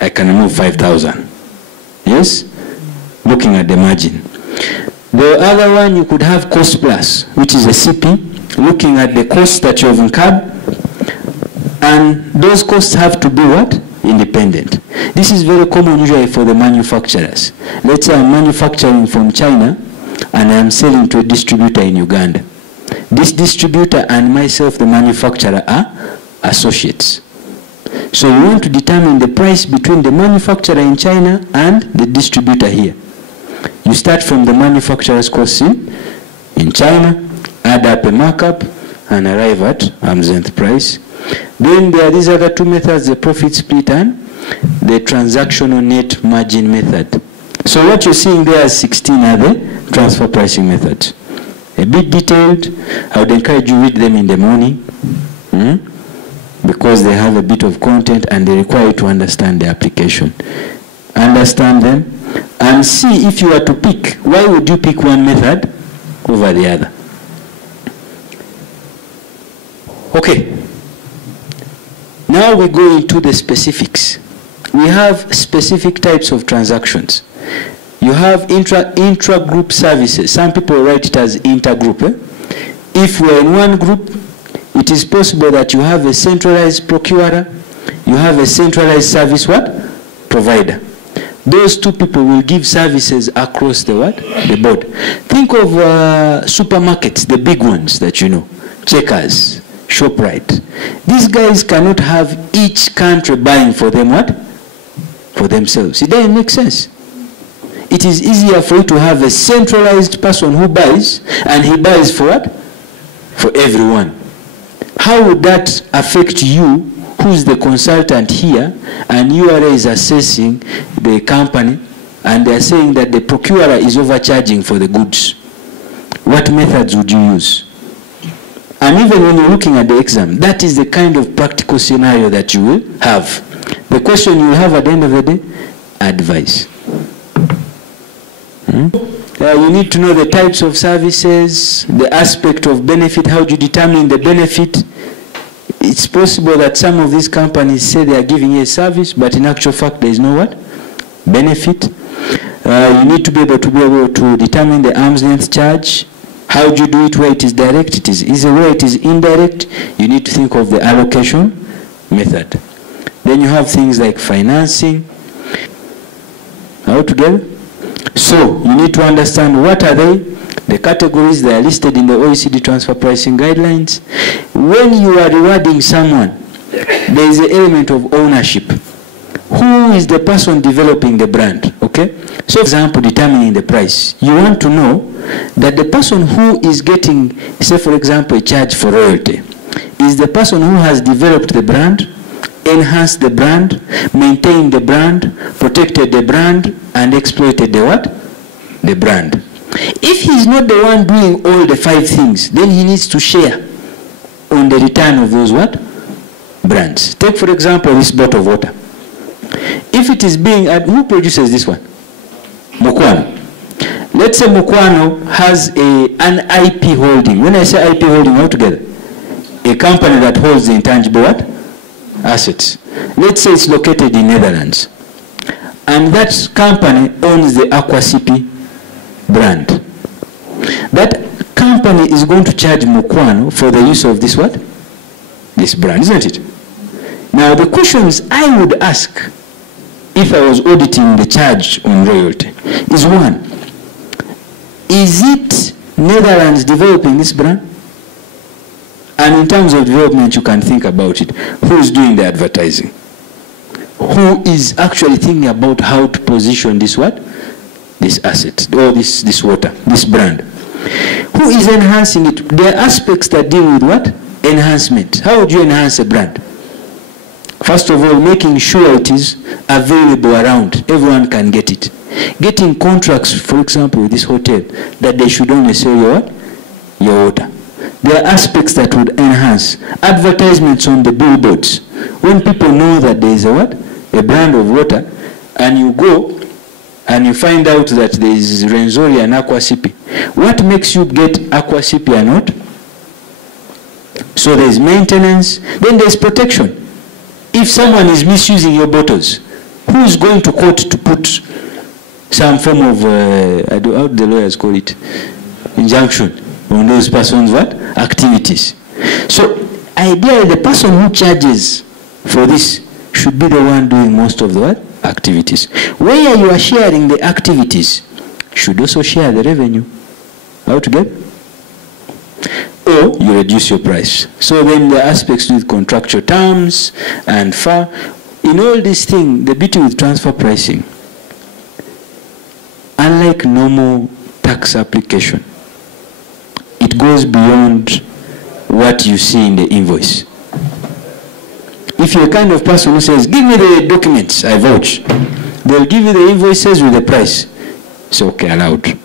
I can remove 5,000. Yes? Looking at the margin. The other one, you could have cost plus, which is a CP, looking at the costs that you have incurred. And those costs have to be what? Independent. This is very common usually for the manufacturers. Let's say I'm manufacturing from China and I'm selling to a distributor in Uganda. This distributor and myself, the manufacturer, are associates. So we want to determine the price between the manufacturer in China and the distributor here. You start from the manufacturer's cost in China, add up a markup, and arrive at arm's length price. Then there are these other 2 methods, the profit split and the transactional net margin method. So what you're seeing there is 16 are the transfer pricing methods. A bit detailed. I would encourage you to read them in the morning. Because they have a bit of content and they require you to understand the application. Understand them and see if you were to pick, why would you pick one method over the other? Okay. Now we go into the specifics. We have specific types of transactions. You have intra-group services. Some people write it as intergroup. If we're in one group, it is possible that you have a centralized procurer, you have a centralized service provider. Those two people will give services across the the board. Think of supermarkets, the big ones that you know, Checkers, ShopRite. These guys cannot have each country buying for them for themselves. It doesn't make sense. It is easier for you to have a centralized person who buys, and he buys for for everyone. How would that affect you, who's the consultant here, and URA is assessing the company, and they're saying that the procurer is overcharging for the goods? What methods would you use? And even when you're looking at the exam, that is the kind of practical scenario that you will have. The question you will have at the end of the day, advice. You need to know the types of services, the aspect of benefit, how do you determine the benefit. It's possible that some of these companies say they are giving you a service, but in actual fact there is no benefit. You need to be able to determine the arm's length charge. How do you do it? Where it is direct, it is easy. Where it is indirect, you need to think of the allocation method. Then you have things like financing. All together? So you need to understand what are they, the categories that are listed in the OECD transfer pricing guidelines. When you are rewarding someone, there is an element of ownership. Who is the person developing the brand? Okay? So, for example, determining the price. You want to know that the person who is getting, say for example, a charge for royalty, is the person who has developed the brand, enhanced the brand, maintained the brand, protected the brand, and exploited the brand. If he's not the one doing all the 5 things, then he needs to share on the return of those brands. Take for example this bottle of water. If it is being, who produces this one? Mukwano. Let's say Mukwano has an IP holding. When I say IP holding altogether, a company that holds the intangible assets. Let's say it's located in Netherlands. And that company owns the Aquasipi brand. That company is going to charge Mukwano for the use of this this brand, isn't it? Now the questions I would ask if I was auditing the charge on royalty is 1, is it Netherlands developing this brand? And in terms of development, you can think about it. Who is doing the advertising? Who is actually thinking about how to position this this asset, or this water, this brand? Who is enhancing it? There are aspects that deal with enhancement. How would you enhance a brand? First of all, making sure it is available around. Everyone can get it. Getting contracts, for example, with this hotel, that they should only sell your water. There are aspects that would enhance. Advertisements on the billboards. When people know that there is a brand of water, and you go and you find out that there is Renzori and Aquasipi, what makes you get Aquasipi and not? So there is maintenance, then there is protection. If someone is misusing your bottles, who is going to court to put some form of, how do the lawyers call it, injunction on those persons' activities? So ideally, the person who charges for this should be the one doing most of the activities. Where you are sharing the activities, should also share the revenue. How to get? Or you reduce your price. So then the aspects with contractual terms and in all these things, the beauty with transfer pricing, unlike normal tax application, it goes beyond what you see in the invoice. If you're a kind of person who says, give me the documents, I vouch, they'll give you the invoices with the price. It's okay, allowed.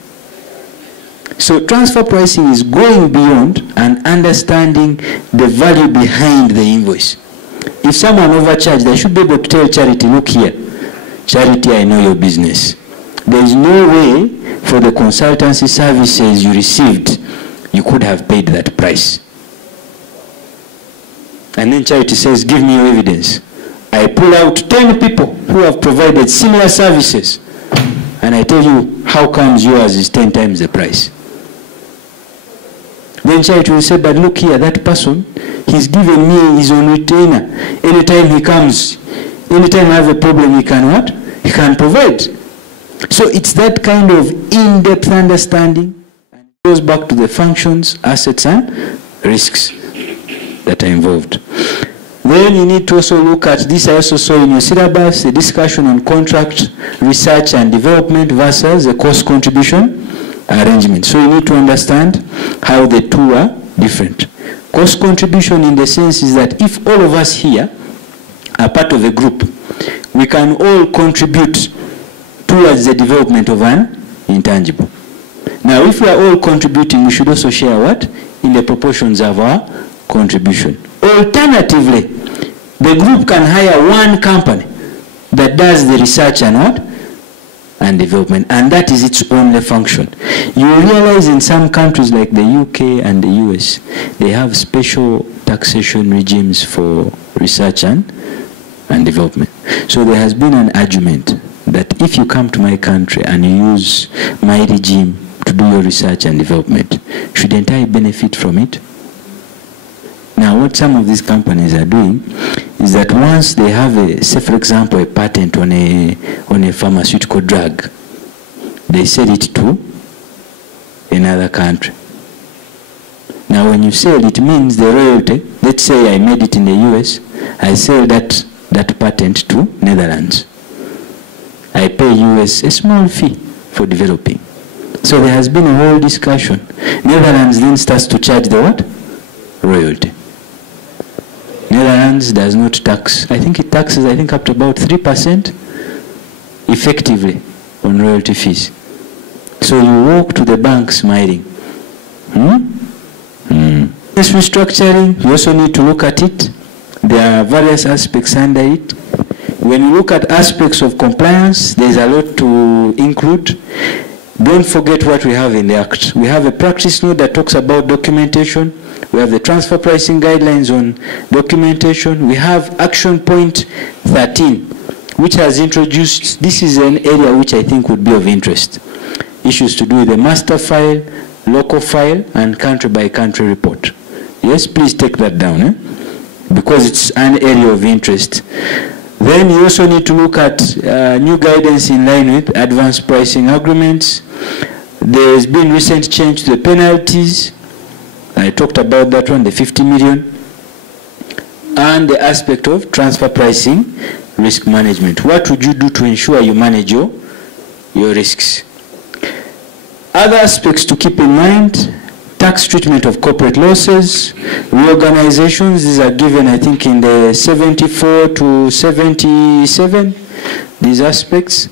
So transfer pricing is going beyond and understanding the value behind the invoice. If someone overcharged, they should be able to tell Charity, look here, Charity, I know your business. There is no way for the consultancy services you received, you could have paid that price. And then Charity says, give me your evidence. I pull out 10 people who have provided similar services, and I tell you, how comes yours is 10 times the price? Then Charity will say, but look here, that person, he's given me his own retainer. Anytime he comes, anytime I have a problem, he can what? He can provide. So it's that kind of in-depth understanding. And it goes back to the functions, assets, and risks that are involved. Then you need to also look at this. I also saw in your syllabus a discussion on contract research and development versus a cost contribution arrangement. So you need to understand how the two are different. Cost contribution in the sense is that if all of us here are part of a group, we can all contribute towards the development of an intangible. Now if we are all contributing, we should also share what? In the proportions of our contribution. Alternatively, the group can hire one company that does the research and what? And development, and that is its only function. You will realize in some countries like the UK and the US, they have special taxation regimes for research and development. So there has been an argument that if you come to my country and you use my regime to do your research and development, shouldn't I benefit from it? Now what some of these companies are doing is that once they have a, say for example, a patent on a pharmaceutical drug, they sell it to another country. Now when you sell, it means the royalty, let's say I made it in the US, I sell that patent to Netherlands. I pay US a small fee for developing. So there has been a whole discussion. Netherlands then starts to charge the what? Royalty. Netherlands does not tax. I think it taxes, up to about 3% effectively on royalty fees. So you walk to the bank smiling. This restructuring, you also need to look at it. There are various aspects under it. When you look at aspects of compliance, there's a lot to include. Don't forget what we have in the Act. We have a practice note that talks about documentation. We have the transfer pricing guidelines on documentation. We have action point 13, which has introduced, this is an area which I think would be of interest. Issues to do with the master file, local file, and country by country report. Yes, please take that down, because it's an area of interest. Then you also need to look at new guidance in line with advanced pricing agreements. There has been recent change to the penalties. I talked about that one, the 50 million. And the aspect of transfer pricing, risk management. What would you do to ensure you manage your risks? Other aspects to keep in mind: tax treatment of corporate losses, reorganizations. These are given, I think, in the 74 to 77, these aspects.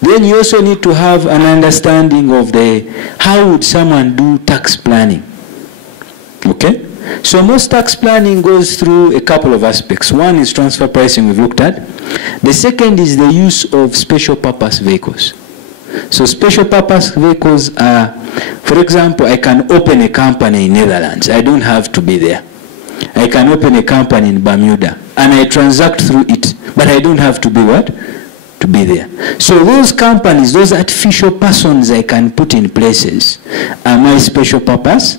Then you also need to have an understanding of how would someone do tax planning. Okay? So most tax planning goes through a couple of aspects. One is transfer pricing, we've looked at. The second is the use of special purpose vehicles. So special purpose vehicles are, for example, I can open a company in Netherlands. I don't have to be there. I can open a company in Bermuda and I transact through it, but I don't have to be what? To be there. So those companies, those artificial persons I can put in places are my special purpose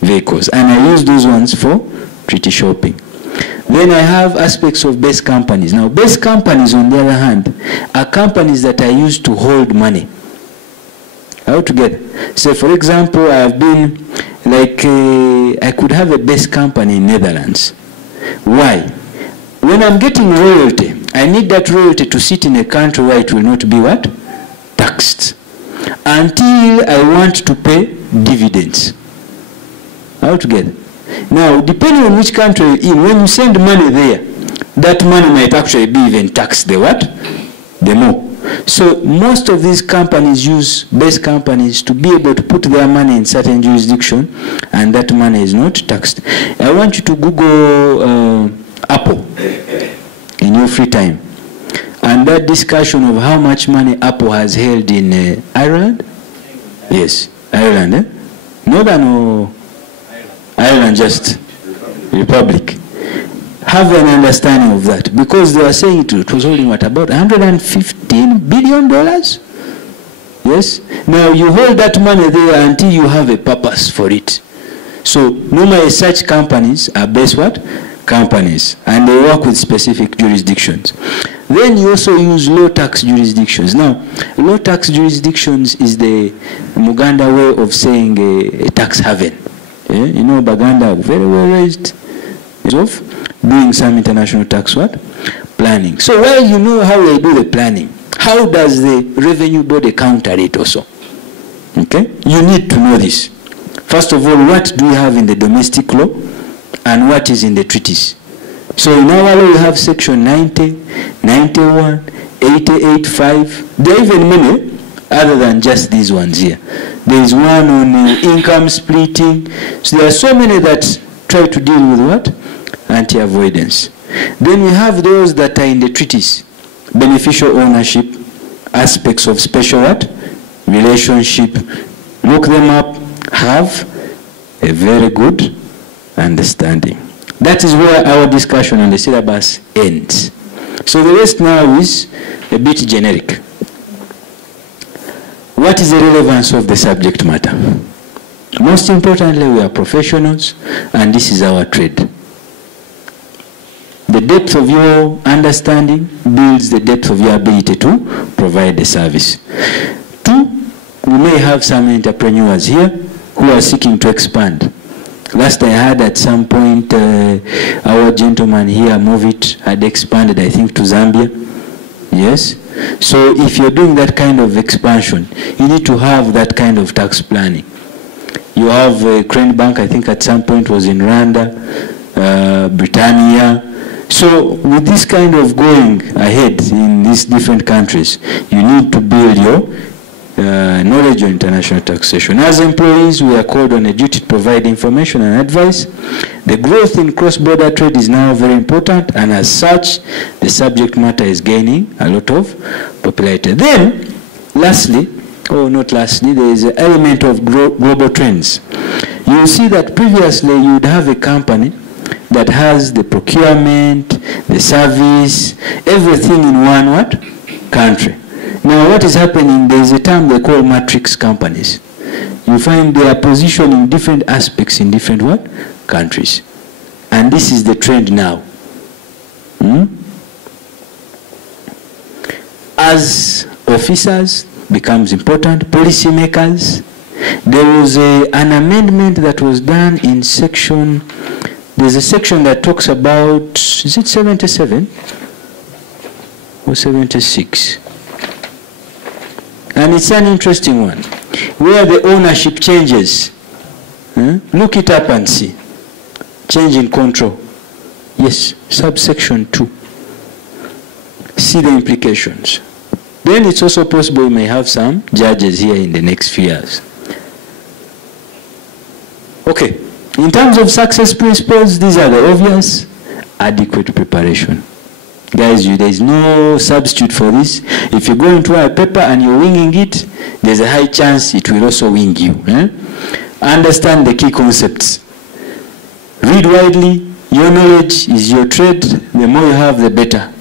vehicles, and I use those ones for treaty shopping. Then I have aspects of base companies. Now base companies, on the other hand, are companies that are used to hold money. How together? So for example, I have been like, I could have a base company in Netherlands. Why? When I'm getting royalty, I need that royalty to sit in a country where it will not be what? Taxed. Until I want to pay dividends. How together? Now, depending on which country you're in, when you send money there, that money might actually be even taxed the what? The more. So most of these companies use base companies to be able to put their money in certain jurisdiction, and that money is not taxed. I want you to Google Apple in your free time, and that discussion of how much money Apple has held in Ireland. Yes, Ireland, eh? Northern or Ireland, just Republic. Have an understanding of that, because they were saying it was holding what, about $115 billion? Yes? Now you hold that money there until you have a purpose for it. So normally such companies are base what? Companies, and they work with specific jurisdictions. Then you also use low tax jurisdictions. Now, low tax jurisdictions is the Muganda way of saying a tax haven. Yeah? You know, Baganda are very well raised of doing some international tax what? Planning. So while you know how they do the planning, how does the revenue board counter it also? Okay? You need to know this. First of all, what do we have in the domestic law and what is in the treaties? So in our law we have section 90, 91, 88, 5. There are even many other than just these ones here. There is one on income splitting. So there are so many that try to deal with what? Anti-avoidance. Then we have those that are in the treaties. Beneficial ownership, aspects of special what? Relationship. Look them up. Have a very good understanding. That is where our discussion on the syllabus ends. So the rest now is a bit generic. What is the relevance of the subject matter? Most importantly, we are professionals, and this is our trade. The depth of your understanding builds the depth of your ability to provide the service. 2, we may have some entrepreneurs here who are seeking to expand. Last I heard at some point, our gentleman here, Movit, had expanded, I think, to Zambia. Yes? So if you're doing that kind of expansion, you need to have that kind of tax planning. You have Crane Bank, I think at some point was in Rwanda, Britannia. So with this kind of going ahead in these different countries, you need to build your knowledge on international taxation. As employees, we are called on a duty to provide information and advice. The growth in cross-border trade is now very important, and as such, the subject matter is gaining a lot of popularity. Then, lastly, or not lastly, there is an element of global trends. You will see that previously you would have a company that has the procurement, the service, everything in one what? Country. Now what is happening, there is a term they call matrix companies. You find they are positioned in different aspects in different what? Countries. And this is the trend now. As officers becomes important, policymakers, there was an amendment that was done in section, there's a section that talks about, is it 77 or 76? And it's an interesting one, where the ownership changes. Look it up and see. Change in control. Yes, subsection 2. See the implications. Then it's also possible we may have some judges here in the next few years. Okay, in terms of success principles, these are the obvious. Adequate preparation. Guys, there is no substitute for this. If you go into a paper and you're winging it, there's a high chance it will also wing you. Understand the key concepts. Read widely. Your knowledge is your trade. The more you have, the better.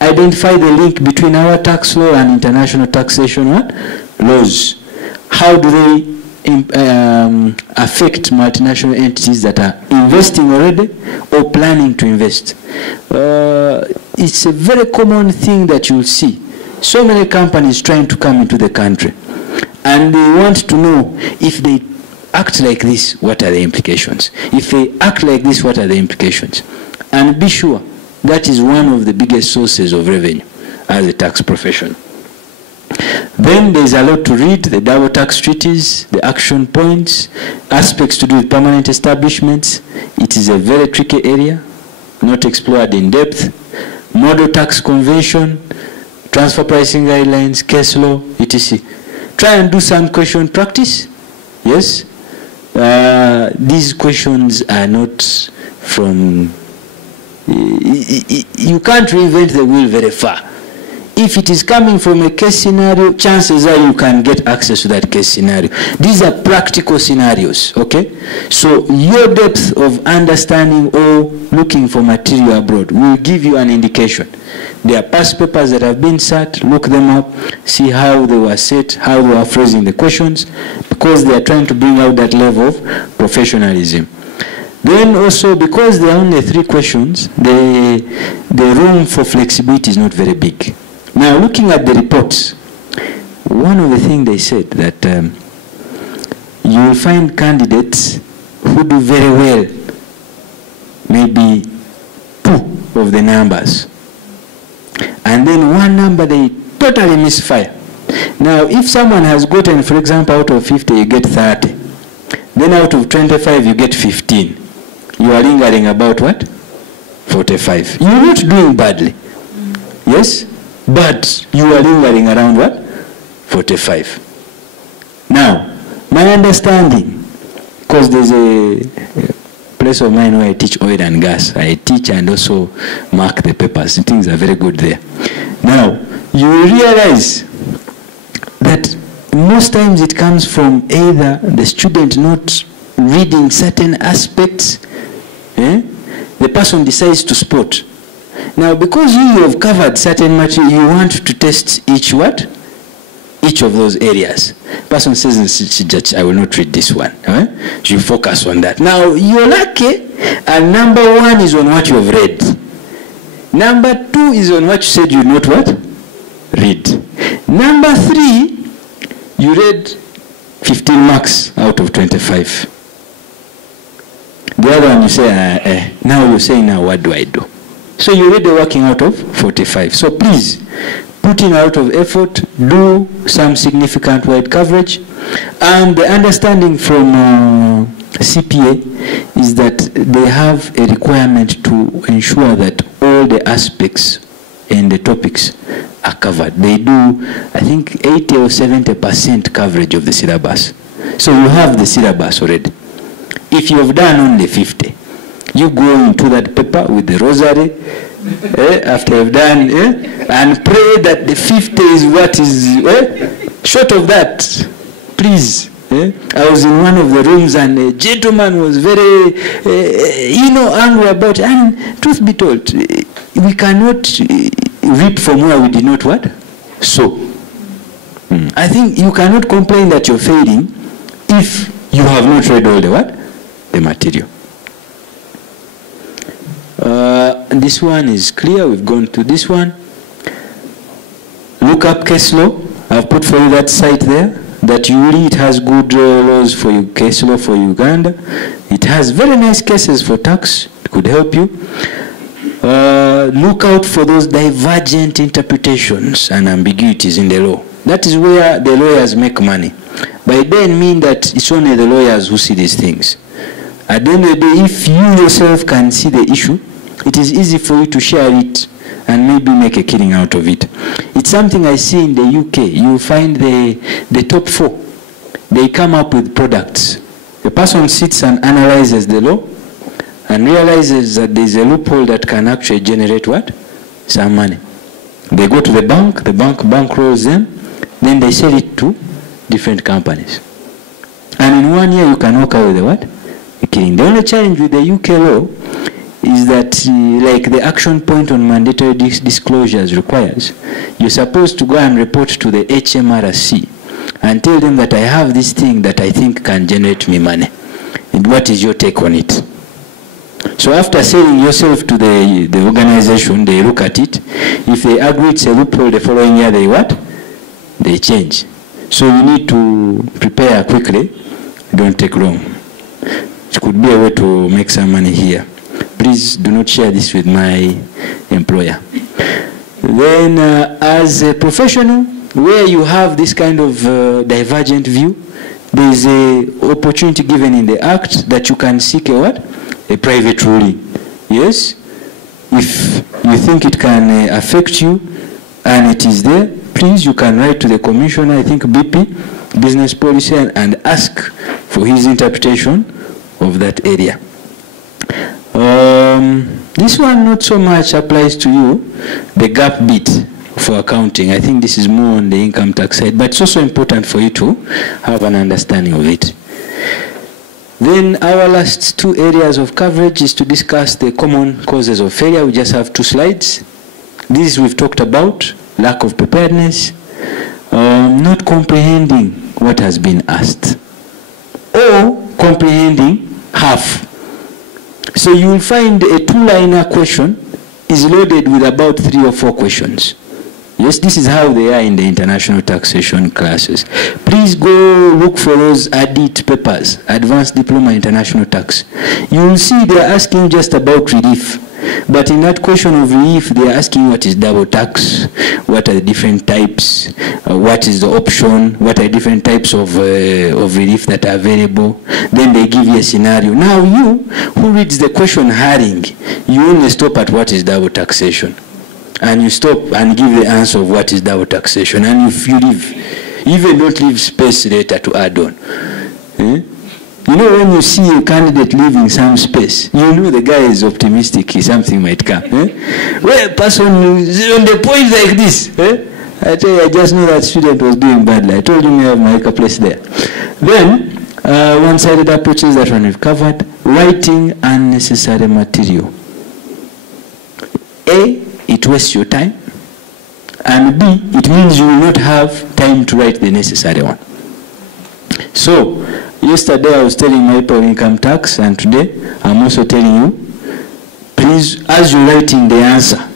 Identify the link between our tax law and international taxation laws. How do they affect multinational entities that are investing already or planning to invest? It's a very common thing that you'll see. So many companies trying to come into the country, and they want to know if they act like this, what are the implications? If they act like this, what are the implications? And be sure that is one of the biggest sources of revenue as a tax professional. Then there's a lot to read, the double tax treaties, the action points, aspects to do with permanent establishments. It is a very tricky area, not explored in depth. Model tax convention, transfer pricing guidelines, case law, etc. Try and do some question practice. Yes. These questions are not from, you can't reinvent the wheel very far. If it is coming from a case scenario, chances are you can get access to that case scenario. These are practical scenarios, okay? So your depth of understanding or looking for material abroad will give you an indication. There are past papers that have been sat, look them up, see how they were set, how they were phrasing the questions, because they are trying to bring out that level of professionalism. Then also, because there are only 3 questions, the room for flexibility is not very big. Now, looking at the reports, one of the things they said that you will find candidates who do very well, maybe 2 of the numbers. And then 1 number they totally misfire. Now, if someone has gotten, for example, out of 50, you get 30. Then out of 25, you get 15. You are lingering about what? 45. You're not doing badly. Yes? But you are lingering around what? 45. Now, my understanding, because there's a place of mine where I teach oil and gas. I teach and also mark the papers. Things are very good there. Now, you will realize that most times it comes from either the student not reading certain aspects, the person decides to spot. Now, because you have covered certain material, you want to test each what? Each of those areas. Person says, I will not read this one. You focus on that. Now, you're lucky, and number 1 is on what you have read. Number 2 is on what you said you not what? Read. Number 3, you read 15 marks out of 25. The other one you say, now you're saying, now what do I do? So you're already working out of 45. So please, put in a lot of effort, do some significant wide coverage. And the understanding from CPA is that they have a requirement to ensure that all the aspects and the topics are covered. They do, I think, 80 or 70% coverage of the syllabus. So you have the syllabus already. If you have done only 50, you go into that paper with the rosary, after you've done, and pray that the 50 is what is, short of that, please. I was in one of the rooms and a gentleman was very, angry about it. And truth be told, we cannot reap from where we did not what? Sow. I think you cannot complain that you're failing if you have not read all the what? The material. This one is clear. We've gone to this one. Look up case law. I've put for you that site there. That really it has good laws for you, case law for Uganda. It has very nice cases for tax. It could help you. Look out for those divergent interpretations and ambiguities in the law. That is where the lawyers make money. By then mean that it's only the lawyers who see these things. At the end of the day, if you yourself can see the issue, it is easy for you to share it and maybe make a killing out of it. It's something I see in the UK. You find the top 4. They come up with products. The person sits and analyzes the law and realizes that there's a loophole that can actually generate what? Some money. They go to the bank bankrolls them, then they sell it to different companies. And in 1 year you can walk away with the what? The killing. The only challenge with the UK law is that, like the action point on mandatory disclosures requires, you're supposed to go and report to the HMRC and tell them that I have this thing that I think can generate me money. And what is your take on it? So after selling yourself to the organization, they look at it. If they agree it's a loophole, the following year they what? They change. So you need to prepare quickly. Don't take long. It could be a way to make some money here. Please do not share this with my employer. Then as a professional, where you have this kind of divergent view, there is an opportunity given in the Act that you can seek a what? A private ruling. Yes? If you think it can affect you, and it is there, please, you can write to the commissioner, I think BP, business policy, and ask for his interpretation of that area. This one not so much applies to you, the gap bit for accounting. I think this is more on the income tax side, but it's also important for you to have an understanding of it. Then our last two areas of coverage is to discuss the common causes of failure. We just have 2 slides. These we've talked about: lack of preparedness, not comprehending what has been asked, or comprehending half. So you will find a 2-liner question is loaded with about 3 or 4 questions. Yes, this is how they are in the international taxation classes. Please go look for those ADIT papers, Advanced Diploma International Tax. You will see they are asking just about relief. But in that question of relief, they are asking what is double tax, what are the different types, what is the option, what are different types of relief that are available. Then they give you a scenario. Now you, who reads the question hurrying, you only stop at what is double taxation. And you stop and give the answer of what is double taxation. And if you leave, even don't leave space later to add on. You know, when you see a candidate leaving some space, you know the guy is optimistic, something might come. Well, a person is on the point like this. I tell you, I just know that student was doing badly. I told you we have my place there. Then, one-sided approaches, that one we've covered. Writing unnecessary material. A, it wastes your time. And B, it means you will not have time to write the necessary one. So, yesterday I was telling my people income tax, and today I'm also telling you, please, as you're writing the answer,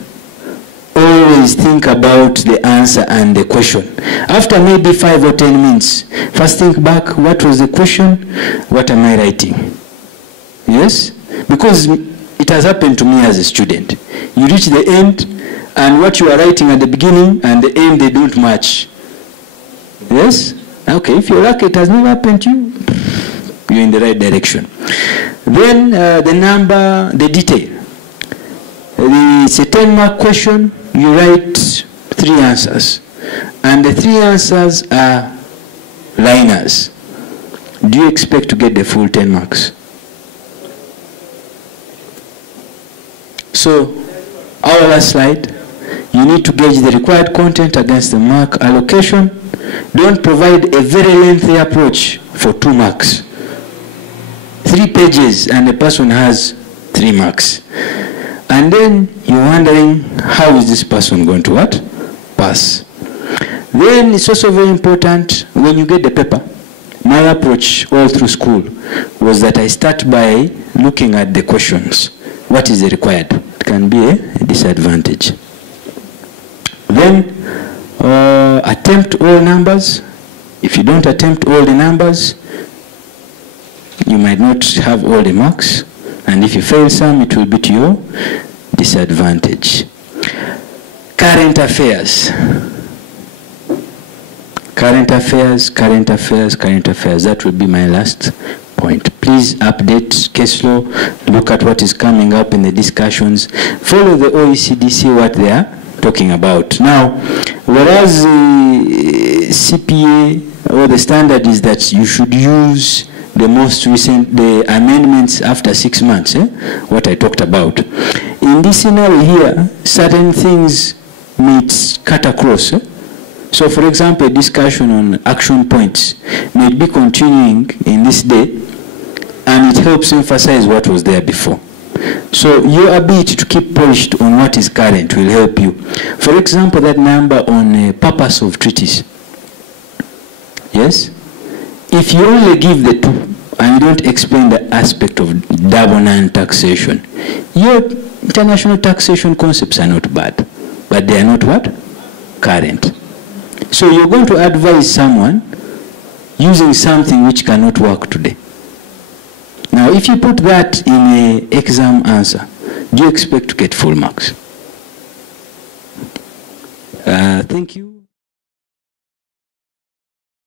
always think about the answer and the question. After maybe 5 or 10 minutes, first think back, what was the question? What am I writing? Yes? Because it has happened to me as a student. You reach the end, and what you are writing at the beginning and the end, they don't match. Yes? Okay, if you're lucky, it has never happened to you, you're in the right direction. Then the number, the detail. It's a 10-mark question. You write 3 answers. And the 3 answers are liners. Do you expect to get the full 10 marks? So, our last slide. You need to gauge the required content against the mark allocation. Don't provide a very lengthy approach for 2 marks. 3 pages and the person has 3 marks. And then you're wondering, how is this person going to what? Pass. Then it's also very important when you get the paper. My approach all through school was that I start by looking at the questions. What is required? It can be a disadvantage. Then attempt all numbers. If you don't attempt all the numbers, you might not have all the marks. And if you fail some, it will be to your disadvantage. Current affairs. Current affairs, current affairs, current affairs. That will be my last point. Please update case law. Look at what is coming up in the discussions. Follow the OECD, see what they are talking about. Now, whereas CPA or the standard is that you should use the most recent, the amendments after 6 months, what I talked about. In this scenario here, certain things may cut across. So for example, a discussion on action points may be continuing in this day, and it helps emphasize what was there before. So your ability to keep polished on what is current will help you. For example, that number on purpose of treaties. Yes? If you only give the 2 and you don't explain the aspect of double non-taxation, your international taxation concepts are not bad, but they are not what? Current. So you're going to advise someone using something which cannot work today. Now, if you put that in an exam answer, do you expect to get full marks? Thank you.